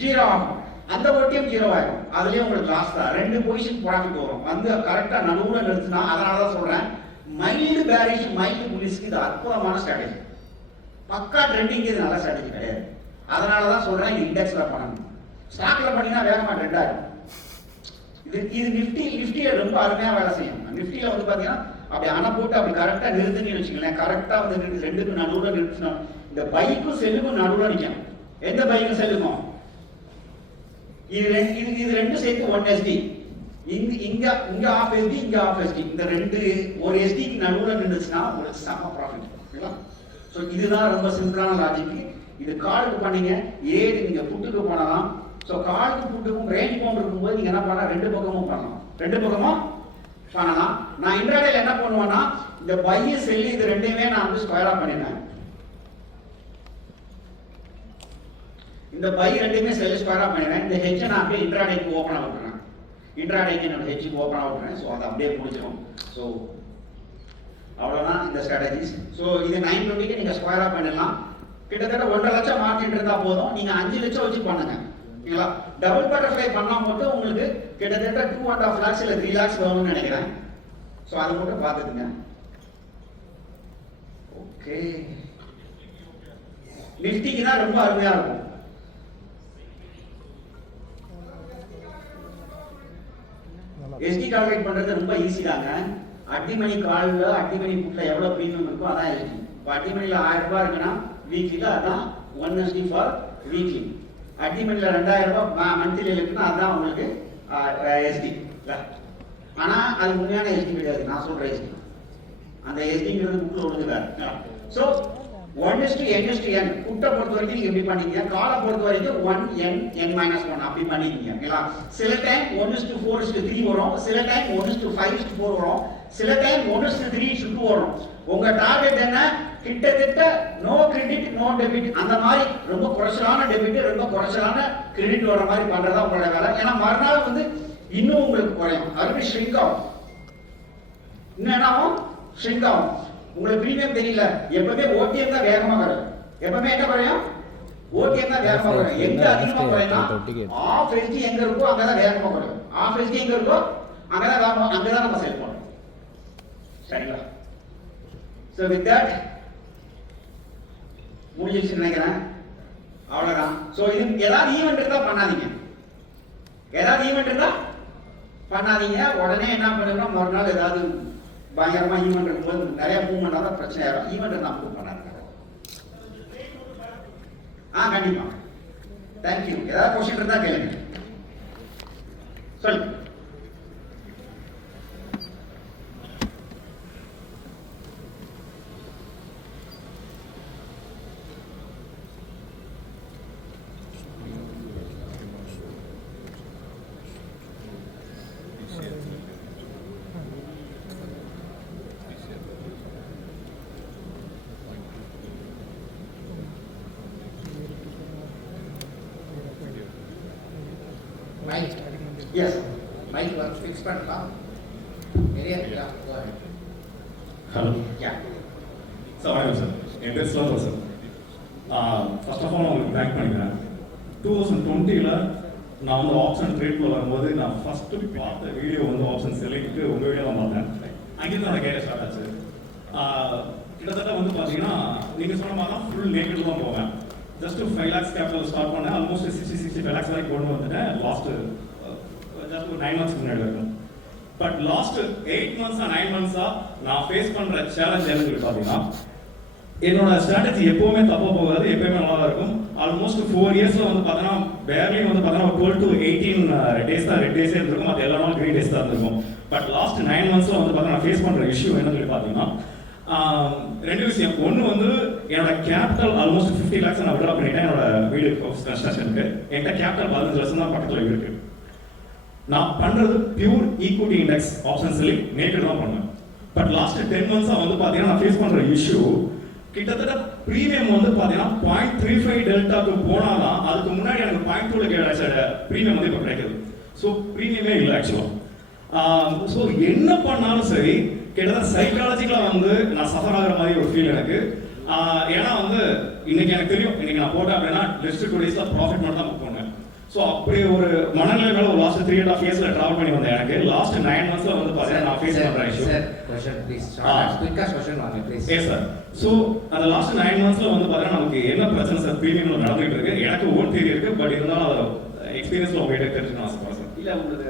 0 ஆகும். அந்த ஓடிஎம் 0 ஆகும். அதுலயே உங்களுக்கு லாஸ் தான். 2 பொசிஷன் ப்ராஃபிட் வரும். வந்து கரெக்டா நடுவுல நிறுத்தினா, அதனால தான் சொல்றேன் மைல்டு பேரிஷ் மைல்டு புல்லிஷ்க்கு இது அற்புதமான ஸ்ட்ராட்டஜி. பக்கா ட்ரெண்டிங் இது நல்ல ஸ்ட்ராட்டஜி கிடையாது. அதனால தான் சொல்றேன் இது இண்டெக்ஸ்ல பண்ணணும். ஸ்டாக்ல பண்ணீங்கன்னா வேகமா ட்ரெண்ட் ஆகும். இது நிஃப்டியில ரொம்ப அருமையா வேலை செய்யும். நிஃப்டியில வந்து பாத்தீங்கன்னா அப்படி அணை போட்டு அப்படி கரெக்டா நிறுத்துன்னு வச்சுக்கலேன். கரெக்டா வந்து ரெண்டுக்கும் நடுவுல நிறுத்தணும். இந்த பைக்கும் செல்லுக்கும் நடுவுல நிற்கும். எந்த பைக்கும் செல்லுக்கும் இது ரெண்டும் சேர்த்து 1 SD. இங்க half SD, இங்க half SD. இந்த ரெண்டு ஒரு SD க்கு நடுவுல நின்னுச்சுனா உங்களுக்கு செம ப்ராஃபிட். ஓகேங்களா? சோ இதுதான் ரொம்ப சிம்பிளான லாஜிக். இது காலுக்கு பண்ணீங்க, ஏது நீங்க புட்டுக்கு பண்ணலாம். சோ காலுக்கு புட்டுக்கும் ரேஞ்ச் பவுண்ட் இருக்கும்போது நீங்க என்ன பண்ணலாம், ரெண்டு பக்கமும் பண்ணலாம். ரெண்டு பக்கமும் பண்ணலாம். நான் இன்ட்ராடேல என்ன பண்ணுவேன்னா, இந்த பை செல் இது ரெண்டையுமே நான் வந்து ஸ்கொயரா பண்ணிட்டேன். இந்த பை ரெண்டையுமே செல் ஸ்கொயரா பண்ணிடுறேன். இந்த ஹெட்ஜ் நான் அப்படியே இன்ட்ராடேக்கு ஓபன் ஆகுறேன். இன்ட்ராடேக்கு என்னோட ஹெட்ஜுக்கு ஓபன் ஆகுறேன். சோ அதை அப்படியே முடிச்சிடும். சோ அவ்வளவுதான் இந்த ஸ்ட்ராட்டஜிஸ். சோ இது 920 நீங்க ஸ்கொயரா பண்ணிடலாம். கிட்டத்தட்ட 1.5 லட்சம் மார்ஜின் இருந்தா போதும். நீங்க 5 லட்சம் வச்சு பண்ணுங்க. ஓகேங்களா? டபுள் பட்டர்ஃப்ளை பண்ணா மட்டும் உங்களுக்கு கிட்டத்தட்ட 2.5 lakhs இல்ல 3 lakhs வரும்னு நினைக்கிறேன். சோ அது மட்டும் பாத்துக்கங்க. ஓகே. நிஃப்டிக்கு தான் ரொம்ப அருமையா இருக்கும். எஸ்டி கால்குலேட் பண்றது ரொம்ப ஈஸி தாங்க. அட்டிமணி கால்ல அட்டிமணி புட்ல எவ்வளவு பிரீமியம் இருக்கோ அதான் எஸ்டி. இப்போ அட்டிமணில 1000 ரூபாய் இருக்குன்னா வீக்லில அதான் 1 SD ஃபார் வீக்லி. அட்டிமணில 2000 ரூபாய் மந்த்லி இருக்குன்னா அதான் உங்களுக்கு எஸ்டி. ஆனா அது உண்மையான எஸ்டி கிடையாது, நான் சொல்ற எஸ்டி. அந்த எஸ்டிங்கிறது புக்ல ஒழுங்குதாரு. சோ 1:n புட்டை பொறுத்த வரைக்கும் நீங்க எப்படி பண்ணீங்க, காலை பொறுத்த வரைக்கும் 1n n-1 அப்படி பண்ணிக்கீங்க. ஓகேங்களா? சில டைம் 1:4:3 வரும், சில டைம் 1:5:4 வரும், சில டைம் 1:3:2 வரும். உங்க டார்கெட் என்ன, கிட்டத்தட்ட நோ கிரெடிட் நோ டெபிட், அந்த மாதிரி ரொம்ப குறைச்சலான டெபிட் ரொம்ப குறைச்சலான கிரெடிட் வர மாதிரி பண்றதா உங்களோட வேலை. ஏன்னா மறுநாள் வந்து இன்னும் உங்களுக்கு குறையும், அதுக்கு ஷ்ரிங்க் ஆகும். இன்னும் என்ன ஆகும், ஷ்ரிங்க் ஆகும். உங்களுக்கு பிரீமியம் தெரியல, எப்பவுமே ஓடிஎம் தான் வேகமா குறையும். எப்பவுமே என்ன குறையும், ஓடிஎம் தான் வேகமா குறையும். எங்க அதிகமா குறையும்னா ஆஃப் எஸ்டி எங்க இருக்கோ அங்கதான் வேகமா குறையும். ஆஃப் எஸ்டி எங்க இருக்கோ அங்கதான் வேகமா, அங்கதான் நம்ம செல் பண்ணணும். சரிங்களா? சோ வித் தட் முடிஞ்சிருச்சுன்னு நினைக்கிறேன். அவ்வளவுதான். சோ இது ஏதாவது ஈவென்ட் இருந்தா பண்ணாதீங்க. ஏதாவது ஈவென்ட் இருந்தா பண்ணாதீங்க. உடனே என்ன பண்ணுங்க, மறுநாள் ஏதாவது பயங்கரமா ஈவென்ட் இருக்கும்போது நிறைய மூவ்மெண்ட் ஆனா பிரச்சனை ஆகும். ஈவென்ட் நான் மூவ் பண்ணாங்க. கண்டிப்பா. தேங்க்யூ. ஏதாவது क्वेश्चन இருந்தா கேளுங்க. சொல்லுங்க. Mic. Yes. Mic works fix பண்ணலாம். நிறைய go ahead. Hello. Yeah. Sir, வணக்கம் சார். என் பேர் Shloka sir. First of all உங்களுக்கு தேங்க் பண்ணிக்கிறேன். 2020ல நான் வந்து ஆப்ஷன் ட்ரேட்ல வரும்போது நான் ஃபர்ஸ்ட் பார்த்த வீடியோ வந்து ஆப்ஷன் செல்லிங்க்கு உங்க வீடியோ தான் பார்த்தேன். அங்கேருந்து நான் கேட்க ஸ்டார்ட் ஆச்சு. கிட்டத்தட்ட வந்து பார்த்தீங்கன்னா நீங்கள் சொன்ன மாதிரி தான் ஃபுல் நேக்கெட் தான் போவேன். ஜஸ்ட் 5 lakhs கேபிட்டல் ஸ்டார்ட் பண்ணேன். ஆல்மோஸ்ட் 60-65 lakhs வரைக்கும் கொண்டு வந்துட்டேன். லாஸ்ட் ஜஸ்ட் ஒரு 9 months முன்னாடி வரைக்கும். பட் லாஸ்ட் 8 months 9 months நான் ஃபேஸ் பண்ற சேலஞ்ச் என்னன்னு பார்த்தீங்கன்னா, என்னோட ஸ்ட்ராட்டஜி எப்பவுமே தப்பா போகாது, எப்பவுமே நல்லா தான் இருக்கும். ஆல்மோஸ்ட் 4 yearsல வந்து பார்த்தீங்கன்னா பேர்லி வந்து பார்த்தீங்கன்னா 12 to 18 days தான் ரெட் டேஸே இருந்திருக்கும். அது எல்லா நாளும் கிரீன் டேஸ் தான் இருந்திருக்கும். பட் லாஸ்ட் 9 monthsல வந்து பார்த்தீங்கன்னா நான் ஃபேஸ் பண்ற இஷ்யூ என்னன்னு சொல்லி பார்த்தீங்கன்னா, ரெண்டு விஷயம். ஒன்று வந்து என்னோட கேபிட்டல் ஆல்மோஸ்ட் 50 lakhs நான் விட்ரா பண்ணிட்டேன் என்னோட வீடு கன்ஸ்ட்ரக்ஷனுக்கு. என்கிட்ட கேபிட்டல் 15 லட்சம் தான் பக்கத்தில் இருக்கு. நான் பண்றது pure equity index option selling naked தான் பண்ணுவேன். பட் லாஸ்ட் 10 months வந்து பார்த்தீங்கன்னா நான் ஃபேஸ் பண்ற இஷ்யூ கிட்டத்தட்ட ப்ரீமியம் வந்து பார்த்தீங்கன்னா 0.35 டெல்டாக்கு போனாதான் அதுக்கு முன்னாடி எனக்கு 0.2ல கிடைச்ச ப்ரீமியம் வந்து இப்போ கிடைக்குது. ஸோ ப்ரீமியமே இல்லை ஆக்சுவலாக. ஸோ என்ன பண்ணாலும் சரி கிட்டத்தட்ட சைக்காலஜிக்கலாக வந்து நான் சஃபர் ஆகிற மாதிரி ஒரு ஃபீல் எனக்கு. ஏன்னா வந்து இன்னைக்கு எனக்கு தெரியும், இன்னைக்கு நான் போட்டேன் அப்படின்னா நெக்ஸ்ட் 2 daysல ப்ராஃபிட் மட்டும் தான் புக் பண்ணுவேன். ஸோ அப்படி ஒரு மனநிலை மேலே ஒரு லாஸ்ட் 3.5 yearsல ட்ராவல் பண்ணி வந்தேன். எனக்கு லாஸ்ட் 9 monthsல வந்து பார்த்தீங்கன்னா நான் ஃபேஸ் பண்ணுற issue. Sir, question please. Quick question வாங்க please. Yes sir. ஸோ அந்த லாஸ்ட் 9 monthsல வந்து பார்த்தீங்கன்னா நமக்கு என்ன பிரச்சனை சார் ப்ரீமியம்ல நடந்துகிட்டு இருக்கு. எனக்கு ஓன் தேரி இருக்கு, பட் இருந்தாலும் அதை எக்ஸ்பீரியன்ஸ்ல உங்ககிட்ட தெரிஞ்சுக்கணும் ஆசைப்படுறேன் சார். இல்ல உங்களுக்கு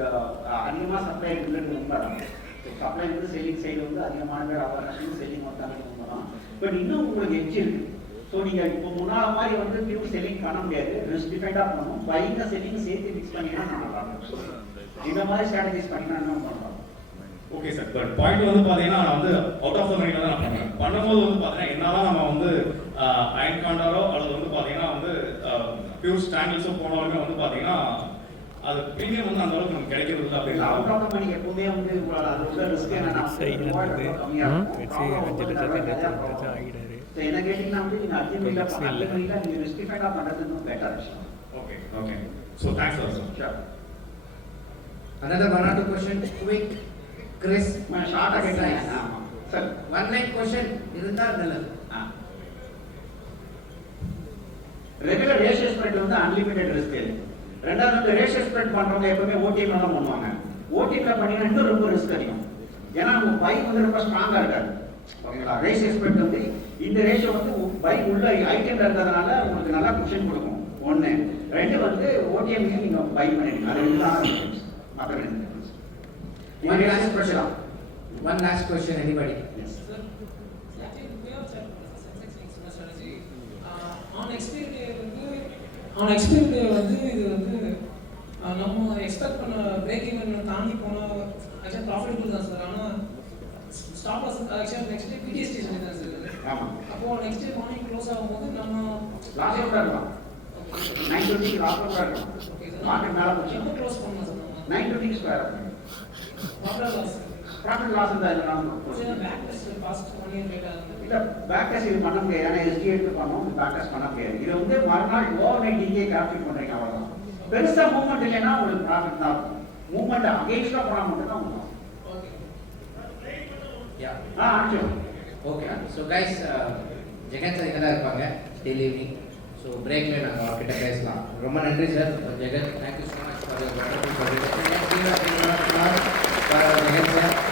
அதிகமா சப்ளை இருக்குன்னு உண்மைதான். சப்ளை வந்து செல்லிங் சைடு வந்து அதிகமான பேர் அவேர்னஸ் செல்லிங் வந்தாங்க உண்மைதான். பட் இன்னும் உங்களுக்கு எட்ஜ் இருக்கு. ஸோ நீங்கள் இப்போ முன்னாள் மாதிரி வந்து பியூர் செல்லிங் பண்ண முடியாது, ரிஸ்க் டிஃபைண்டாக பண்ணணும். பையிங் செல்லிங் சேர்த்து மிக்ஸ் பண்ணிங்கன்னா நான் நல்லா இருக்கும். இந்த மாதிரி ஸ்ட்ராட்டஜிஸ் பண்ணிங்கன்னா என்ன பண்ணலாம்? ஓகே சார், பட் பாயிண்ட் வந்து பார்த்தீங்கன்னா நான் வந்து அவுட் ஆஃப் த மணியில் தான் நான் பண்ணுவேன். பண்ணும்போது வந்து பார்த்தீங்கன்னா என்னதான் நம்ம வந்து அயன் காண்டாரோ அல்லது வந்து பார்த்தீங்கன்னா வந்து பியூர் ஸ்டாங்கிள்ஸோ போனாலுமே வந்து பார்த்தீங்கன்னா அது ப்ரீமியம் வந்து அந்த அளவுக்கு நமக்கு கிடைக்கிறது இல்லை அப்படின்னு அவுட் ஆஃப் த மணி எப்பவுமே வந்து அதோட ரிஸ்க் என்னன்னா கம்மியாக இருக்கும். என்ன கேட்டீங்கன்னா வந்து நீங்கள் அல்டிமேட்டில் நீங்கள் ரிஸ்க் டிஃபைண்டாக பண்ணுறது இன்னும் பெட்டர் விஷயம். Okay okay, so thanks sir. Sure. Another one or two question, quick, Chris. நான் ஷார்ட்டாக கேட்குறேன். ஆமாம் சார். One line question இருந்தால் நல்லது. ரெகுலர் ரேஷியோ ஸ்ப்ரெட் வந்து அன்லிமிட்டெட் ரிஸ்க். ரெண்டாவது வந்து ரேஷியோ ஸ்ப்ரெட் பண்ணுறவங்க எப்பவுமே ஓடிஎம்ல தான் பண்ணுவாங்க. ஓடிஎம்ல பண்ணினா இன்னும் ரொம்ப ரிஸ்க் அதிகம். ஏன்னா உங்க பை வந்து ரொம்ப ஸ்ட்ராங்காக இருக்காது. ஓகேங்களா? ரேஷியோ ஸ்ப்ரெட் வந்து இந்த ரேஷியோ வந்து பை உள்ள ஐட்டம்ல இருக்கிறதுனால உங்களுக்கு நல்லா குஷன் கொடுக்கும். ஒன்று. ரெண்டு வந்து ஓடிஎம்லையும் நீங்கள் பை பண்ணிடுங்க. அது ரெண்டு தான் மற்ற ரெண்டு. One last question, anybody? Yes. On experience வந்து இது வந்து நம்ம எக்ஸ்பெக்ட் பண்ண பிரேக் ஈவன் தாண்டி போனால் ஆக்சுவலாக ப்ராஃபிட்டபிள் தான் சார். ஆனால் ஸ்டாப் லாஸ் ஆக்சுவலாக நெக்ஸ்ட் டே பிடிஎஸ்டி சொல்லி தான் சார் இருக்குது. ஆமாம். அப்போது நெக்ஸ்ட் டே மார்னிங் க்ளோஸ் ஆகும்போது நம்ம லாஸ்ட் கூட இருக்கலாம். 9:20 லாஸ்ட் கூட இருக்கலாம். Okay sir. மார்க்கெட் மேலே போச்சு. எப்போ க்ளோஸ் பண்ணலாம் சார் நம்ம 9:20 square. Profit loss profit loss இருந்தால் இதெல்லாம் பேக் டெஸ்ட் பாஸ்ட் 1 இயர் லேட்டாக இருந்தது. இல்லை பேக் டெஸ்ட் இது பண்ண முடியாது. ஏன்னா எஸ்டி எடுத்து பண்ணோம், பேக் டெஸ்ட் பண்ண முடியாது. இது வந்து மறுநாள் ஓவர் நைட் இங்கே கால்குலேட் பண்ணுறீங்க, அவ்வளோதான். பெருசாக மூவ்மெண்ட் இல்லைன்னா உங்களுக்கு ப்ராஃபிட் தான் இருக்கும். மூவ்மெண்ட் அகேன்ஸ்டாக போனால் மட்டும் தான் வரும். Okay. Yeah. Actually Okay. So guys, Jagan sir இங்கே தான் இருப்பாங்க டெய்லி ஈவினிங். ஸோ பிரேக்ல நாங்கள் அவர்கிட்ட பேசலாம். ரொம்ப நன்றி sir Jagan. Thank you so much for your Jagan sir.